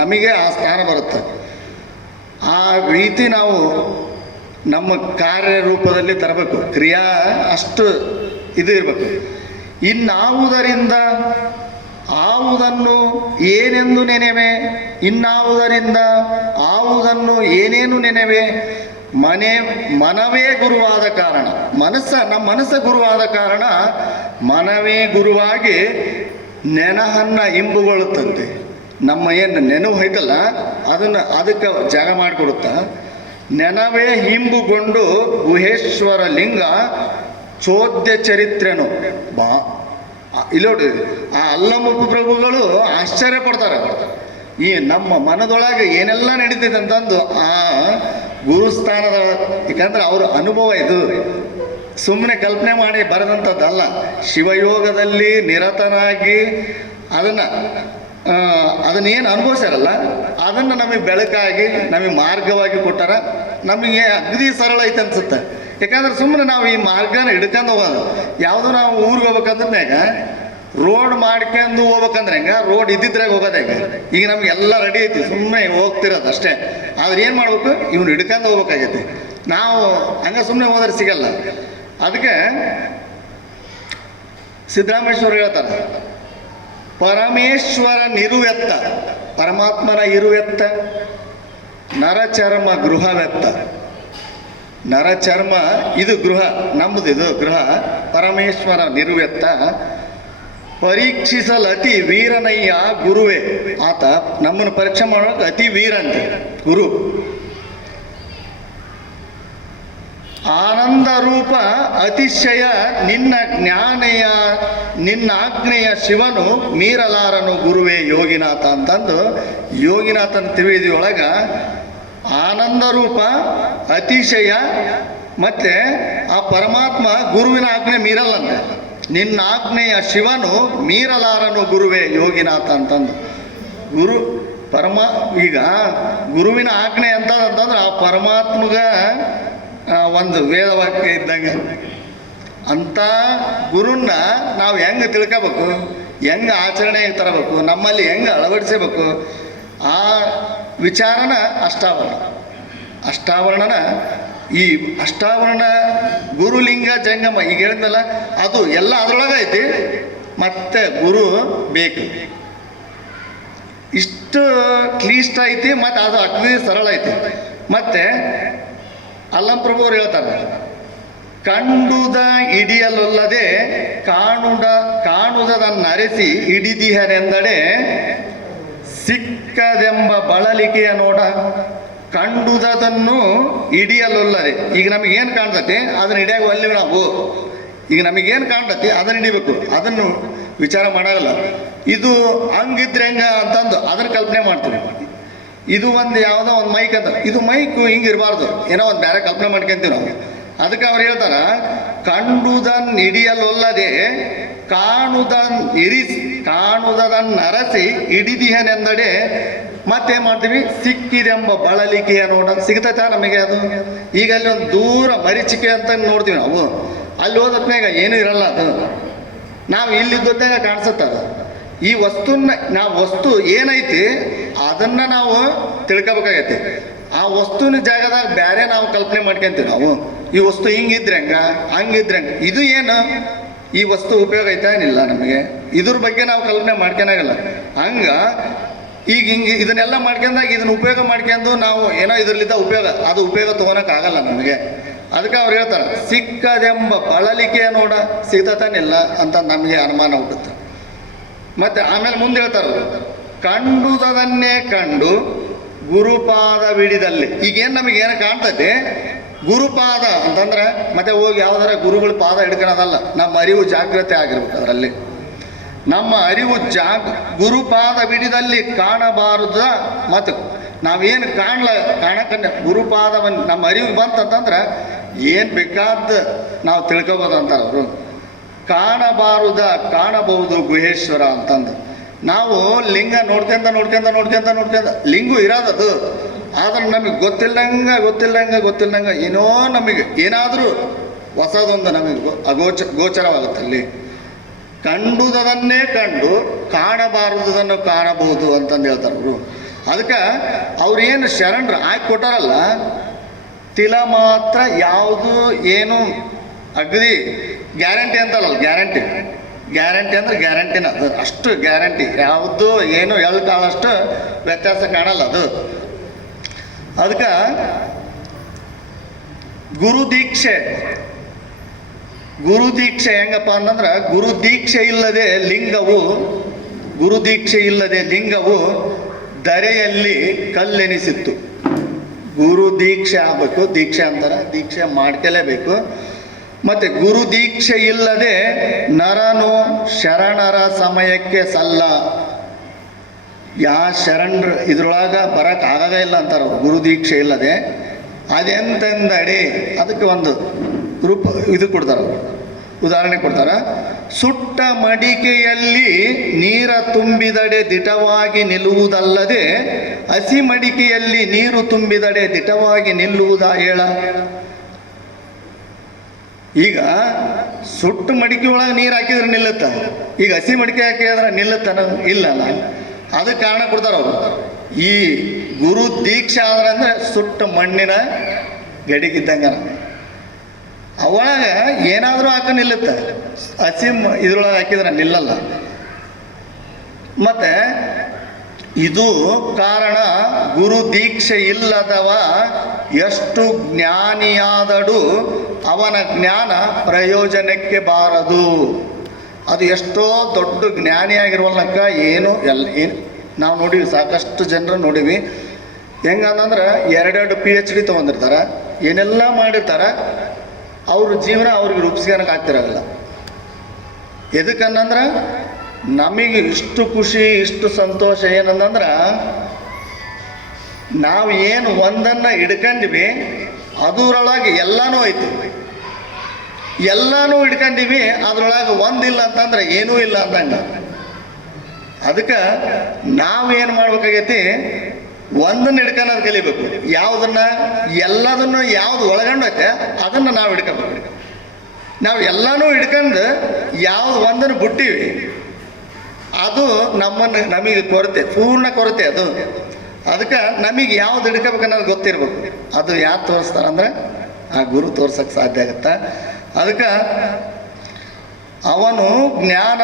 ನಮಗೆ ಆ ಸ್ಥಾನ ಬರುತ್ತೆ. ಆ ರೀತಿ ನಾವು ನಮ್ಮ ಕಾರ್ಯರೂಪದಲ್ಲಿ ತರಬೇಕು. ಕ್ರಿಯಾ ಅಷ್ಟು ಇದು ಇರಬೇಕು. ಇನ್ನಾವುದರಿಂದ ಆವುದನ್ನು ಏನೆಂದು ನೆನೆವೆ, ಇನ್ನಾವುದರಿಂದ ಆವುದನ್ನು ಏನೇನು ನೆನೆವೆ. ಮನವೇ ಗುರುವಾದ ಕಾರಣ, ನಮ್ಮ ಮನಸ್ಸು ಗುರುವಾದ ಕಾರಣ ಮನವೇ ಗುರುವಾಗಿ ನೆನಹನ್ನ ಇಂಬುಗೊಳ್ಳುತ್ತಂತೆ. ನಮ್ಮ ಏನು ನೆನವು ಐತಲ್ಲ ಅದಕ್ಕೆ ಜಾಗ ಮಾಡಿಕೊಡುತ್ತಾ. ನೆನವೇ ಹಿಂಬುಗೊಂಡು ಗುಹೇಶ್ವರ ಲಿಂಗ ಚೋದ್ಯ ಚರಿತ್ರೆನು ಇಲ್ಲೋಡಿ. ಆ ಅಲ್ಲಮಪ್ಪ ಪ್ರಭುಗಳು ಆಶ್ಚರ್ಯ ಪಡ್ತಾರೆ. ಈ ನಮ್ಮ ಮನದೊಳಗೆ ಏನೆಲ್ಲ ನಡೀತೈತೆ ಅಂತಂದು ಆ ಗುರುಸ್ಥಾನದ, ಯಾಕಂದ್ರೆ ಅವ್ರ ಅನುಭವ ಇದು, ಸುಮ್ಮನೆ ಕಲ್ಪನೆ ಮಾಡಿ ಬರೆದಂಥದ್ದಲ್ಲ. ಶಿವಯೋಗದಲ್ಲಿ ನಿರತನಾಗಿ ಅದನ್ನೇನು ಅನುಭವಿಸ್ಯಾರಲ್ಲ, ಅದನ್ನು ನಮಗೆ ಬೆಳಕಾಗಿ ನಮಗೆ ಮಾರ್ಗವಾಗಿ ಕೊಟ್ಟಾರ. ನಮಗೆ ಅಗದಿ ಸರಳ ಐತೆ ಅನ್ಸುತ್ತೆ. ಯಾಕಂದ್ರೆ ಸುಮ್ಮನೆ ನಾವು ಈ ಮಾರ್ಗನ ಹಿಡ್ಕೊಂಡು ಹೋಗೋದು. ಯಾವುದೋ ನಾವು ಊರಿಗೆ ಹೋಗ್ಬೇಕಂದ್ರಾಗ ರೋಡ್ ಮಾಡ್ಕೊಂಡು ಹೋಗ್ಬೇಕಂದ್ರೆ ಹೆಂಗೆ, ರೋಡ್ ಇದ್ದಿದ್ರಾಗ ಹೋಗೋದು ಹೆಂಗೆ. ಈಗ ನಮಗೆಲ್ಲ ರೆಡಿ ಐತಿ, ಸುಮ್ಮನೆ ಹೋಗ್ತಿರೋದು ಅಷ್ಟೇ. ಆದ್ರೆ ಏನು ಮಾಡ್ಬೇಕು, ಇವ್ನು ಹಿಡ್ಕೊಂಡು ಹೋಗ್ಬೇಕಾಗೈತಿ. ನಾವು ಹಂಗೆ ಸುಮ್ಮನೆ ಹೋದ್ರೆ ಸಿಗಲ್ಲ. ಅದಕ್ಕೆ ಸಿದ್ದರಾಮೇಶ್ವರ ಹೇಳ್ತಾರೆ, ಪರಮೇಶ್ವರ ನಿರುವೆತ್ತ, ಪರಮಾತ್ಮನ ಇರುವೆತ್ತ, ನರಚರ್ಮ ಗೃಹವೆತ್ತ. ನರಚರ್ಮ ಇದು ಗೃಹ, ನಮ್ಮದು ಇದು ಗೃಹ. ಪರಮೇಶ್ವರ ನಿರುವೆತ್ತ, ಪರೀಕ್ಷಿಸಲು ಅತಿ ವೀರನಯ್ಯ ಗುರುವೇ. ಆತ ನಮ್ಮನ್ನು ಪರೀಕ್ಷೆ ಮಾಡೋಕೆ ಅತಿ ವೀರಂತೆ ಗುರು. ಆನಂದ ರೂಪ ಅತಿಶಯ ನಿನ್ನಾಜ್ಞೆಯ ಶಿವನು ಮೀರಲಾರನು ಗುರುವೇ ಯೋಗಿನಾಥ ಅಂತಂದು ಯೋಗಿನಾಥನ ತ್ರಿವೇದಿಯೊಳಗೆ ಆನಂದ ರೂಪ ಅತಿಶಯ ಮತ್ತೆ ಆ ಪರಮಾತ್ಮ ಗುರುವಿನ ಆಜ್ಞೆ ಮೀರಲ್ಲಂತೆ. ನಿನ್ನ ಆಜ್ಞೆಯ ಶಿವನು ಮೀರಲಾರನು ಗುರುವೇ ಯೋಗಿನಾಥ ಅಂತಂದು. ಈಗ ಗುರುವಿನ ಆಜ್ಞೆ ಅಂತಂದ್ರೆ ಆ ಪರಮಾತ್ಮಗ ಒಂದು ವೇದವಾಕ್ಯ ಇದ್ದಂಗೆ. ಅಂಥ ಗುರುನ್ನ ನಾವು ಹೆಂಗೆ ತಿಳ್ಕೋಬೇಕು, ಹೆಂಗೆ ಆಚರಣೆಗೆ ತರಬೇಕು, ನಮ್ಮಲ್ಲಿ ಹೆಂಗೆ ಅಳವಡಿಸಬೇಕು, ಆ ವಿಚಾರನ ಅಷ್ಟಾವರಣನ ಈ ಅಷ್ಟಾವರಣ ಗುರುಲಿಂಗ ಜಂಗಮ ಈಗ ಹೇಳಿದ್ನಲ್ಲ, ಅದು ಎಲ್ಲ ಅದರೊಳಗೆ ಐತಿ. ಮತ್ತೆ ಗುರು ಬೇಕು, ಇಷ್ಟು ಕ್ಲೀಷ್ಟ ಐತಿ, ಮತ್ತು ಅದು ಅಗ್ನಿ ಸರಳ ಐತಿ. ಮತ್ತೆ ಅಲ್ಲಂಪ್ರಭು ಅವ್ರು ಹೇಳ್ತಾರೆ, ಕಂಡುದ ಹಿಡಿಯಲೊಲ್ಲದೆ ಕಾಣುವುದನ್ನರಿಸಿ ಹಿಡಿದಿಹರೆಂದಡೆ ಸಿಕ್ಕದೆಂಬ ಬಳಲಿಕೆಯ ನೋಡ. ಕಂಡುದನ್ನು ಹಿಡಿಯಲೊಲ್ಲದೆ, ಈಗ ನಮಗೇನು ಕಾಣ್ತತಿ ಅದನ್ನು ಹಿಡಿಯಾಗ ಅಲ್ಲಿ ನಾವು, ಈಗ ನಮಗೇನು ಕಾಣ್ತತಿ ಅದನ್ನು ಹಿಡಿಬೇಕು, ಅದನ್ನು ವಿಚಾರ ಮಾಡಲ್ಲ. ಇದು ಹಂಗಿದ್ರೆ ಹೆಂಗ ಅಂತಂದು ಅದನ್ನು ಕಲ್ಪನೆ ಮಾಡ್ತೀವಿ. ಇದು ಒಂದು ಯಾವುದೋ ಒಂದು ಮೈಕ್ ಅಂತ, ಇದು ಮೈಕು ಹಿಂಗೆ ಇರಬಾರ್ದು, ಏನೋ ಒಂದು ಬೇರೆ ಕಲ್ಪನೆ ಮಾಡ್ಕೊಂತೀವಿ ನಾವು. ಅದಕ್ಕೆ ಅವ್ರು ಹೇಳ್ತಾರ, ಕಂಡುದನ್ನು ಹಿಡಿಯಲೊಲ್ಲದೆ ಕಾಣುವುದನ್ನರಸಿ ಹಿಡಿದಿಹನೆಂದಡೆ ಮತ್ತೇನು ಮಾಡ್ತೀವಿ, ಸಿಕ್ಕಿದೆಂಬ ಬಳಲಿಕೆಯ ನೋಡ. ಸಿಗ್ತೈತಾ ನಮಗೆ ಅದು? ಈಗ ಅಲ್ಲಿ ಒಂದು ದೂರ ಮರೀಚಿಕೆ ಅಂತ ನೋಡ್ತೀವಿ ನಾವು, ಅಲ್ಲಿ ಹೋದ್ಮೇಗ ಏನೂ ಇರಲ್ಲ ಅದು, ನಾವು ಇಲ್ಲಿದ್ದೊತ್ತಾಗ ಕಾಣಿಸುತ್ತದ. ಈ ವಸ್ತು ಏನೈತಿ ಅದನ್ನು ನಾವು ತಿಳ್ಕೊಬೇಕಾಗೈತಿ. ಆ ವಸ್ತುವಿನ ಜಾಗದಾಗ ಬೇರೆ ನಾವು ಕಲ್ಪನೆ ಮಾಡ್ಕೊಂತೀವಿ ನಾವು, ಈ ವಸ್ತು ಹಿಂಗಿದ್ರೆ ಹಂಗಿದ್ರೆ ಇದು ಏನು, ಈ ವಸ್ತು ಉಪಯೋಗ ಐತಾ ಏನಿಲ್ಲ ನಮಗೆ, ಇದ್ರ ಬಗ್ಗೆ ನಾವು ಕಲ್ಪನೆ ಮಾಡ್ಕೊಳಾಗಲ್ಲ. ಹಂಗೆ ಈಗ ಹಿಂಗೆ ಇದನ್ನೆಲ್ಲ ಮಾಡ್ಕೊಂಡಾಗ ಇದನ್ನ ಉಪಯೋಗ ಮಾಡ್ಕೊಂಡು ನಾವು ಏನೋ ಇದರಲ್ಲಿದ್ದ ಅದು ಉಪಯೋಗ ತೊಗೊಳಕ್ಕಾಗಲ್ಲ ನಮಗೆ. ಅದಕ್ಕೆ ಅವ್ರು ಹೇಳ್ತಾರೆ, ಸಿಕ್ಕದೆಂಬ ಬಳಲಿಕೆ ನೋಡ, ಸಿಗ್ತಾನಿಲ್ಲ ಅಂತ ನಮಗೆ ಅನುಮಾನ ಹುಟ್ಟುತ್ತೆ. ಮತ್ತು ಆಮೇಲೆ ಮುಂದೆ ಹೇಳ್ತಾರೆ, ಕಂಡುದನ್ನೇ ಕಂಡು ಗುರುಪಾದವಿಡಿದಲ್ಲಿ. ಈಗೇನು ನಮಗೇನು ಕಾಣ್ತೈತೆ ಗುರುಪಾದ ಅಂತಂದ್ರೆ ಮತ್ತೆ ಹೋಗಿ ಯಾವುದಾರ ಗುರುಗಳ ಪಾದ ಹಿಡ್ಕೊಳೋದಲ್ಲ, ನಮ್ಮ ಅರಿವು ಜಾಗ್ರತೆ ಆಗಿರ್ಬೇಕು ಅದರಲ್ಲಿ. ನಮ್ಮ ಅರಿವು ಗುರುಪಾದವಿಡಿದಲ್ಲಿ ಕಾಣಬಾರದ. ಮತ್ತು ನಾವೇನು ಕಾಣಕನ್ನ ಗುರುಪಾದವನ್ನು ನಮ್ಮ ಅರಿವಿಗೆ ಬಂತಂತಂದ್ರೆ ಏನು ಬೇಕಾದ ನಾವು ತಿಳ್ಕೊಬೋದು ಅಂತಾರೆ ಅವರು. ಕಾಣಬಹುದು ಗುಹೇಶ್ವರ ಅಂತಂದು ನಾವು ಲಿಂಗ ನೋಡ್ಕೊಂಡ ಲಿಂಗು ಇರೋದದು, ಆದ್ರೆ ನಮಗೆ ಗೊತ್ತಿಲ್ಲಂಗೆ ಏನೋ ನಮಗೆ ಏನಾದರೂ ಹೊಸದೊಂದು ನಮಗೆ ಗೋಚರವಾಗುತ್ತೆ ಅಲ್ಲಿ. ಕಂಡುದನ್ನೇ ಕಂಡು ಕಾಣಬಾರದುದನ್ನು ಕಾಣಬಹುದು ಅಂತಂದು ಹೇಳ್ತಾರೆ ಅವರು. ಅದಕ್ಕೆ ಅವ್ರೇನು ಶರಣರು ಹಾಕಿ ಕೊಟ್ಟಾರಲ್ಲ, ತಿಲ ಮಾತ್ರ ಯಾವುದು ಏನು ಅಗದಿ ಗ್ಯಾರಂಟಿ ಅಂತಲ್ಲ, ಗ್ಯಾರಂಟಿ ಅಂದ್ರೆ ಗ್ಯಾರಂಟಿನ ಅದು, ಅಷ್ಟು ಗ್ಯಾರಂಟಿ ಯಾವುದು ಏನು ಕಾಳಷ್ಟು ವ್ಯತ್ಯಾಸ ಕಾಣಲ್ಲ ಅದು. ಅದಕ್ಕೆ ಗುರುದೀಕ್ಷೆ ಹೆಂಗಪ್ಪ ಅಂತಂದ್ರೆ, ಗುರುದೀಕ್ಷೆ ಇಲ್ಲದೆ ಲಿಂಗವು ಧರೆಯಲ್ಲಿ ಕಲ್ಲೆನಿಸಿತ್ತು. ಗುರು ದೀಕ್ಷೆ ಆಗಬೇಕು, ದೀಕ್ಷೆ ಅಂತಾರೆ, ದೀಕ್ಷೆ ಮಾಡ್ಕೊಳ್ಳೇಬೇಕು. ಮತ್ತು ಗುರು ದೀಕ್ಷೆ ಇಲ್ಲದೆ ನರನು ಶರಣರ ಸಮಯಕ್ಕೆ ಸಲ್ಲ. ಶರಣರು ಇದ್ರೊಳಗೆ ಬರೋಕ್ಕಾಗದೇ ಇಲ್ಲ ಅಂತಾರೆ ಗುರು ದೀಕ್ಷೆ ಇಲ್ಲದೆ. ಅದೆಂತಂದಡಿ ಅದಕ್ಕೆ ಒಂದು ಇದು ಕೊಡ್ತಾರೆ, ಉದಾಹರಣೆ ಕೊಡ್ತಾರೆ. ಸುಟ್ಟ ಮಡಿಕೆಯಲ್ಲಿ ನೀರ ತುಂಬಿದಡೆ ದಿಟವಾಗಿ ನಿಲ್ಲುವುದಲ್ಲದೆ ಹಸಿ ಮಡಿಕೆಯಲ್ಲಿ ನೀರು ತುಂಬಿದಡೆ ದಿಟವಾಗಿ ನಿಲ್ಲುವುದಾ ಹೇಳ. ಈಗ ಸುಟ್ಟು ಮಡಿಕೆ ಒಳಗೆ ನೀರು ಹಾಕಿದ್ರೆ ನಿಲ್ಲುತ್ತ, ಈಗ ಹಸಿ ಮಡಿಕೆ ಹಾಕಿದ್ರೆ ನಿಲ್ಲುತ್ತಾನ? ಇಲ್ಲಲ್ಲ. ಅದಕ್ಕೆ ಕಾರಣ ಕೊಡ್ತಾರೆ ಅವರು. ಈ ಗುರು ದೀಕ್ಷೆ ಆದ್ರೆ ಅಂದರೆ ಸುಟ್ಟ ಮಣ್ಣಿನ ಗಡಿಗಿದ್ದಂಗೆ, ಅವಾಗ ಏನಾದರೂ ಹಾಕ ನಿಲ್ಲುತ್ತೆ, ಹಸಿ ಇದ್ರೊಳಗೆ ಹಾಕಿದ್ರೆ ನಿಲ್ಲಲ್ಲ. ಮತ್ತು ಇದು ಕಾರಣ ಗುರು ದೀಕ್ಷೆ ಇಲ್ಲದವ ಎಷ್ಟು ಜ್ಞಾನಿಯಾದಡು ಅವನ ಜ್ಞಾನ ಪ್ರಯೋಜನಕ್ಕೆ ಬಾರದು. ಅದು ಎಷ್ಟೋ ದೊಡ್ಡ ಜ್ಞಾನಿಯಾಗಿರುವಲ್ಲಕ್ಕ ಏನು ನಾವು ನೋಡಿವಿ, ಸಾಕಷ್ಟು ಜನರು ನೋಡಿವಿ. ಹೆಂಗಂದ್ರೆ 2 PhD ತೊಗೊಂಡಿರ್ತಾರೆ, ಏನೆಲ್ಲ ಮಾಡಿರ್ತಾರೆ, ಅವ್ರ ಜೀವನ ಅವ್ರಿಗೆ ರೂಪಿಸ್ಕೊಳಕ್ಕೆ ಆಗ್ತಿರಲ್ಲ. ಎದಕ್ಕಂದ್ರೆ ನಮಗೆ ಇಷ್ಟು ಖುಷಿ ಇಷ್ಟು ಸಂತೋಷ ಏನಂದ್ರೆ, ನಾವು ಏನು ಒಂದನ್ನು ಹಿಡ್ಕೊಂಡಿವಿ ಅದರೊಳಗೆ ಎಲ್ಲನೂ ಐತಿ, ಎಲ್ಲನೂ ಹಿಡ್ಕೊಂಡಿವಿ, ಅದರೊಳಗೆ ಒಂದಿಲ್ಲ ಅಂತಂದ್ರೆ ಏನೂ ಇಲ್ಲ ಅಂದಂಗೆ. ಅದಕ್ಕೆ ನಾವೇನು ಮಾಡ್ಬೇಕಾಗೈತಿ, ಒಂದನ್ನು ಹಿಡ್ಕೊಳ್ಳೋದು ಕಲಿಬೇಕು. ಯಾವುದನ್ನ ಎಲ್ಲದನ್ನು ಯಾವ್ದು ಒಳಗೊಂಡೈತೆ ಅದನ್ನು ನಾವು ಹಿಡ್ಕೋಬೇಕು. ನಾವು ಎಲ್ಲನೂ ಹಿಡ್ಕೊಂಡು ಯಾವ್ದು ಒಂದನ್ನು ಬಿಟ್ಟಿವಿ ಅದು ನಮಗೆ ಕೊರತೆ, ಪೂರ್ಣ ಕೊರತೆ ಅದು. ಅದಕ್ಕೆ ನಮಗೆ ಯಾವ್ದು ಹಿಡ್ಕೋಬೇಕು ಅನ್ನೋದು ಗೊತ್ತಿರ್ಬೇಕು. ಅದು ಯಾರು ತೋರಿಸ್ತಾರಂದ್ರೆ ಆ ಗುರು ತೋರ್ಸಕ್ಕೆ ಸಾಧ್ಯ ಆಗುತ್ತೆ. ಅದಕ್ಕೆ ಅವನ ಜ್ಞಾನ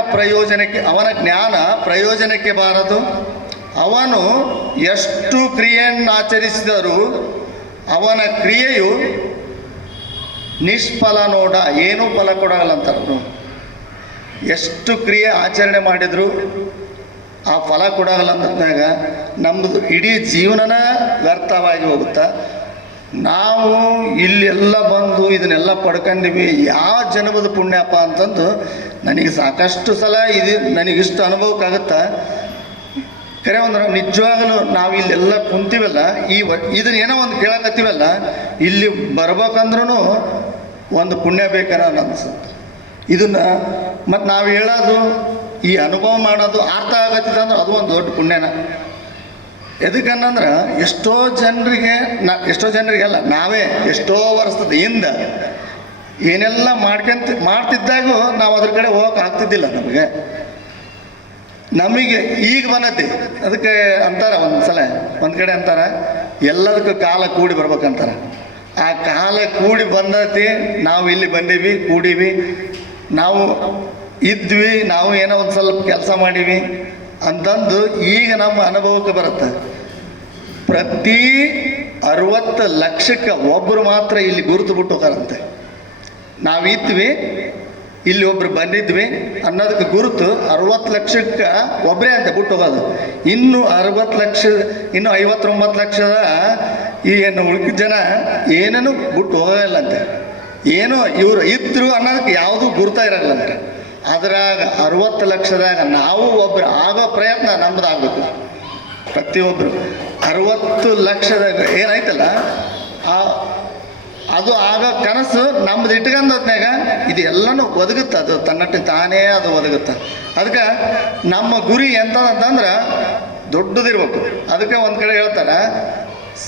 ಪ್ರಯೋಜನಕ್ಕೆ ಬಾರದು. ಅವನು ಎಷ್ಟು ಕ್ರಿಯೆಯನ್ನು ಆಚರಿಸಿದರೂ ಅವನ ಕ್ರಿಯೆಯು ನಿಷ್ಫಲ ನೋಡ, ಏನೂ ಫಲ ಕೊಡಲ್ಲ ಅಂತಾರೆ. ಎಷ್ಟು ಕ್ರಿಯೆ ಆಚರಣೆ ಮಾಡಿದ್ರು ಆ ಫಲ ಕೊಡಲ್ಲ ಅಂದಾಗ ನಮ್ಮದು ಇಡೀ ಜೀವನನ ವ್ಯರ್ಥವಾಗಿ ಹೋಗುತ್ತೆ. ನಾವು ಇಲ್ಲೆಲ್ಲ ಬಂದು ಇದನ್ನೆಲ್ಲ ಪಡ್ಕೊಂಡಿವಿ, ಯಾವ ಜನ್ಮದ ಪುಣ್ಯಪ್ಪ ಅಂತಂದು ನನಗೆ ಸಾಕಷ್ಟು ಸಲ ನನಗಿಷ್ಟು ಅನುಭವಕ್ಕಾಗುತ್ತಾ. ಕರೆ ಅಂದ್ರೆ ನಿಜವಾಗಲೂ ನಾವು ಇಲ್ಲೆಲ್ಲ ಕುಂತೀವಲ್ಲ, ಇದನ್ನ ಏನೋ ಒಂದು ಕೇಳಕತ್ತೀವಲ್ಲ, ಇಲ್ಲಿ ಬರ್ಬೇಕಂದ್ರೂ ಒಂದು ಪುಣ್ಯ ಬೇಕನ್ನ ಅನ್ಸುತ್ತೆ. ಇದನ್ನು ಮತ್ತು ನಾವು ಹೇಳೋದು ಈ ಅನುಭವ ಮಾಡೋದು ಅರ್ಥ ಆಗತ್ತಿದೆ ಅಂದ್ರೆ ಅದು ಒಂದು ದೊಡ್ಡ ಪುಣ್ಯನ. ಎದಕ್ಕನ್ನಂದ್ರೆ ಎಷ್ಟೋ ಜನರಿಗೆ ಅಲ್ಲ, ನಾವೇ ಎಷ್ಟೋ ವರ್ಷದ ಹಿಂದ ಏನೆಲ್ಲ ಮಾಡ್ತಿದ್ದಾಗೂ ನಾವು ಅದ್ರ ಕಡೆ ಹೋಗಕ್ಕೆ ಆಗ್ತಿದ್ದಿಲ್ಲ. ನಮಗೆ ಈಗ ಬಂದತಿ. ಅದಕ್ಕೆ ಅಂತಾರೆ ಒಂದು ಕಡೆ ಅಂತಾರೆ ಎಲ್ಲದಕ್ಕೂ ಕಾಲ ಕೂಡಿ ಬರ್ಬೇಕಂತಾರೆ. ಆ ಕಾಲ ಕೂಡಿ ಬಂದತಿ, ನಾವು ಇಲ್ಲಿ ಬಂದೀವಿ, ಕೂಡೀವಿ, ನಾವು ಇದ್ವಿ, ನಾವು ಏನೋ ಒಂದು ಸ್ವಲ್ಪ ಕೆಲಸ ಮಾಡೀವಿ ಅಂತಂದು ಈಗ ನಮ್ಮ ಅನುಭವಕ್ಕೆ ಬರುತ್ತೆ. ಪ್ರತಿ 60 ಲಕ್ಷಕ್ಕೆ ಒಬ್ಬರು ಮಾತ್ರ ಇಲ್ಲಿ ಗುರುತು ಬಿಟ್ಟು ಹೋಗಾರಂತೆ. ನಾವಿದ್ವಿ, ಇಲ್ಲಿ ಒಬ್ರು ಬಂದಿದ್ವಿ ಅನ್ನೋದಕ್ಕೆ ಗುರುತು 60 ಲಕ್ಷಕ್ಕೆ ಒಬ್ಬರೇ ಅಂತ ಬಿಟ್ಟು ಹೋಗೋದು. ಇನ್ನು 59 ಲಕ್ಷದ ಏನು ಉಳಿದ ಜನ ಏನೇನು ಬಿಟ್ಟು ಹೋಗಲ್ಲಂತೆ. ಏನೋ ಇವರು ಇದ್ರು ಅನ್ನೋದಕ್ಕೆ ಯಾವುದೂ ಗುರುತ ಇರಲ್ಲಂತೆ. ಅದ್ರಾಗ 60 ಲಕ್ಷದಾಗ ನಾವು ಒಬ್ಬರು ಆಗೋ ಪ್ರಯತ್ನ ನಮ್ಮದಾಗಬೇಕು. ಪ್ರತಿಯೊಬ್ಬರು 60 ಲಕ್ಷದಾಗ ಏನಾಯ್ತಲ್ಲ ಅದು ಆಗೋ ಕನಸು ನಮ್ದು ಇಟ್ಕೊಂಡು ಹೊತ್ನಾಗ ಇದು ಎಲ್ಲನೂ ಒದಗುತ್ತೆ. ಅದು ತನ್ನಟ್ಟಿ ತಾನೇ ಅದು ಒದಗುತ್ತೆ. ಅದಕ್ಕೆ ನಮ್ಮ ಗುರಿ ಎಂತಂದ್ರೆ ದೊಡ್ಡದಿರ್ಬೇಕು. ಅದಕ್ಕೆ ಒಂದು ಕಡೆ ಹೇಳ್ತಾರೆ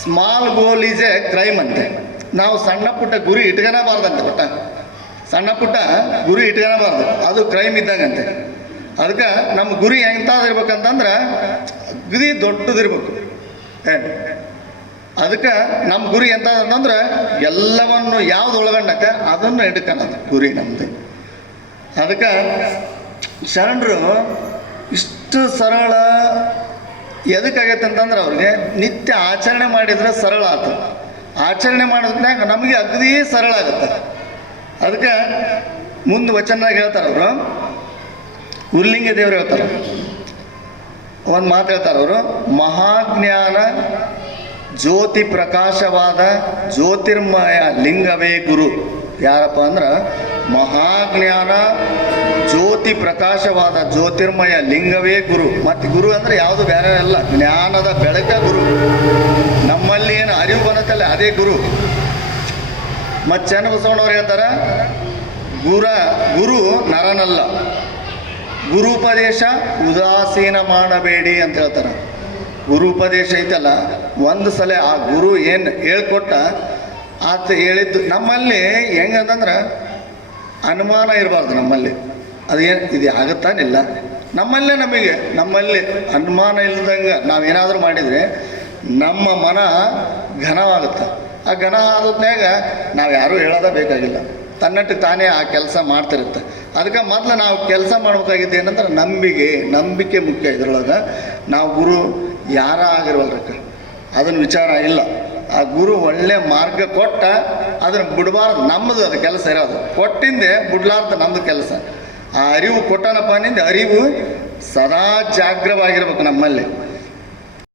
small goal is a crime ಅಂತೆ. ನಾವು ಸಣ್ಣ ಪುಟ್ಟ ಗುರಿ ಇಟ್ಕೊಳಬಾರ್ದಂತೆ. ಸಣ್ಣ ಪುಟ್ಟ ಗುರಿ ಇಟ್ಕೊಳಬಾರ್ದು, ಅದು ಕ್ರೈಮ್ ಇದ್ದಂಗಂತೆ. ಅದಕ್ಕೆ ನಮ್ಮ ಗುರಿ ಎಂಥದಿರ್ಬೇಕಂತಂದ್ರೆ ಗುರಿ ದೊಡ್ಡದಿರ್ಬೇಕು. ಅದಕ್ಕೆ ನಮ್ಮ ಗುರಿ ಎಂತಂದ್ರೆ ಎಲ್ಲವನ್ನು ಯಾವ್ದು ಒಳಗೊಂಡಕ್ಕೆ ಅದನ್ನು ಹಿಡ್ಕೊಳ್ಳೋದು ಗುರಿ ನಮ್ಮದು. ಅದಕ್ಕೆ ಶರಣರು ಇಷ್ಟು ಸರಳ ಎದಕ್ಕಾಗೈತೆ ಅಂತಂದ್ರೆ ಅವ್ರಿಗೆ ನಿತ್ಯ ಆಚರಣೆ ಮಾಡಿದ್ರೆ ಸರಳ ಆಯ್ತು. ಆಚರಣೆ ಮಾಡೋದ್ನಾಗ ನಮಗೆ ಅಗದಿ ಸರಳ ಆಗುತ್ತೆ. ಅದಕ್ಕೆ ಮುಂದೆ ವಚನದಾಗ ಹೇಳ್ತಾರೆ ಅವರು, ಉರ್ಲಿಂಗ ದೇವರು ಹೇಳ್ತಾರೆ ಒಂದು ಮಾತು ಹೇಳ್ತಾರೆ ಅವರು, ಮಹಾಜ್ಞಾನ ಜ್ಯೋತಿ ಪ್ರಕಾಶವಾದ ಜ್ಯೋತಿರ್ಮಯ ಲಿಂಗವೇ ಗುರು. ಯಾರಪ್ಪ ಅಂದ್ರೆ ಮಹಾಜ್ಞಾನ ಜ್ಯೋತಿ ಪ್ರಕಾಶವಾದ ಜ್ಯೋತಿರ್ಮಯ ಲಿಂಗವೇ ಗುರು. ಮತ್ತು ಗುರು ಅಂದರೆ ಯಾವುದು ಬೇರೆ ಅಲ್ಲ, ಜ್ಞಾನದ ಬೆಳಕ ಗುರು. ನಮ್ಮಲ್ಲಿ ಏನು ಅರಿವು ಬರುತ್ತಲ್ಲ ಅದೇ ಗುರು. ಮತ್ತು ಚನ್ನಬಸವಣ್ಣವ್ರು ಹೇಳ್ತಾರೆ ಗುರು ನರನಲ್ಲ, ಗುರುಪದೇಶ ಉದಾಸೀನ ಮಾಡಬೇಡಿ ಅಂತ ಹೇಳ್ತಾರೆ. ಗುರುಪದೇಶ ಐತಲ್ಲ, ಒಂದು ಸಲ ಆ ಗುರು ಏನು ಹೇಳ್ಕೊಟ್ಟ ಆತ ಹೇಳಿದ್ದು ನಮ್ಮಲ್ಲಿ ಹೆಂಗಂತಂದ್ರೆ ಅನುಮಾನ ಇರಬಾರ್ದು. ನಮ್ಮಲ್ಲಿ ಅದೇನು ಇದು ಆಗುತ್ತಾನಿಲ್ಲ. ನಮ್ಮಲ್ಲಿ ಅನುಮಾನ ಇಲ್ಲದಂಗೆ ನಾವೇನಾದರೂ ಮಾಡಿದರೆ ನಮ್ಮ ಮನ ಘನವಾಗುತ್ತೆ. ಆ ಘನ ಆದದ್ನಾಗ ನಾವು ಯಾರೂ ಹೇಳೋದ ಬೇಕಾಗಿಲ್ಲ, ತನ್ನಟ್ಟು ತಾನೇ ಆ ಕೆಲಸ ಮಾಡ್ತಿರುತ್ತೆ. ಅದಕ್ಕೆ ಮೊದಲು ನಾವು ಕೆಲಸ ಮಾಡ್ಬೇಕಾಗಿದ್ದು ಏನಂದ್ರೆ ನಂಬಿಕೆ ಮುಖ್ಯ. ಇದ್ರೊಳಗೆ ನಾವು ಗುರು ಯಾರ ಆಗಿರ್ವಲ್ರಕ್ಕ ಅದನ್ನು ವಿಚಾರ ಇಲ್ಲ. ಆ ಗುರು ಒಳ್ಳೆ ಮಾರ್ಗ ಕೊಟ್ಟ ಅದನ್ನು ಬಿಡಬಾರ್ದು. ನಮ್ಮದು ಅದು ಕೆಲಸ ಇರೋದು, ಕೊಟ್ಟಿಂದೆ ಬಿಡ್ಲಾರ್ದು ನಮ್ಮದು ಕೆಲಸ. ಆ ಅರಿವು ಕೊಟ್ಟನಪ್ಪ ನಿಂದ ಅರಿವು ಸದಾ ಜಾಗ್ರವಾಗಿರ್ಬೇಕು ನಮ್ಮಲ್ಲಿ.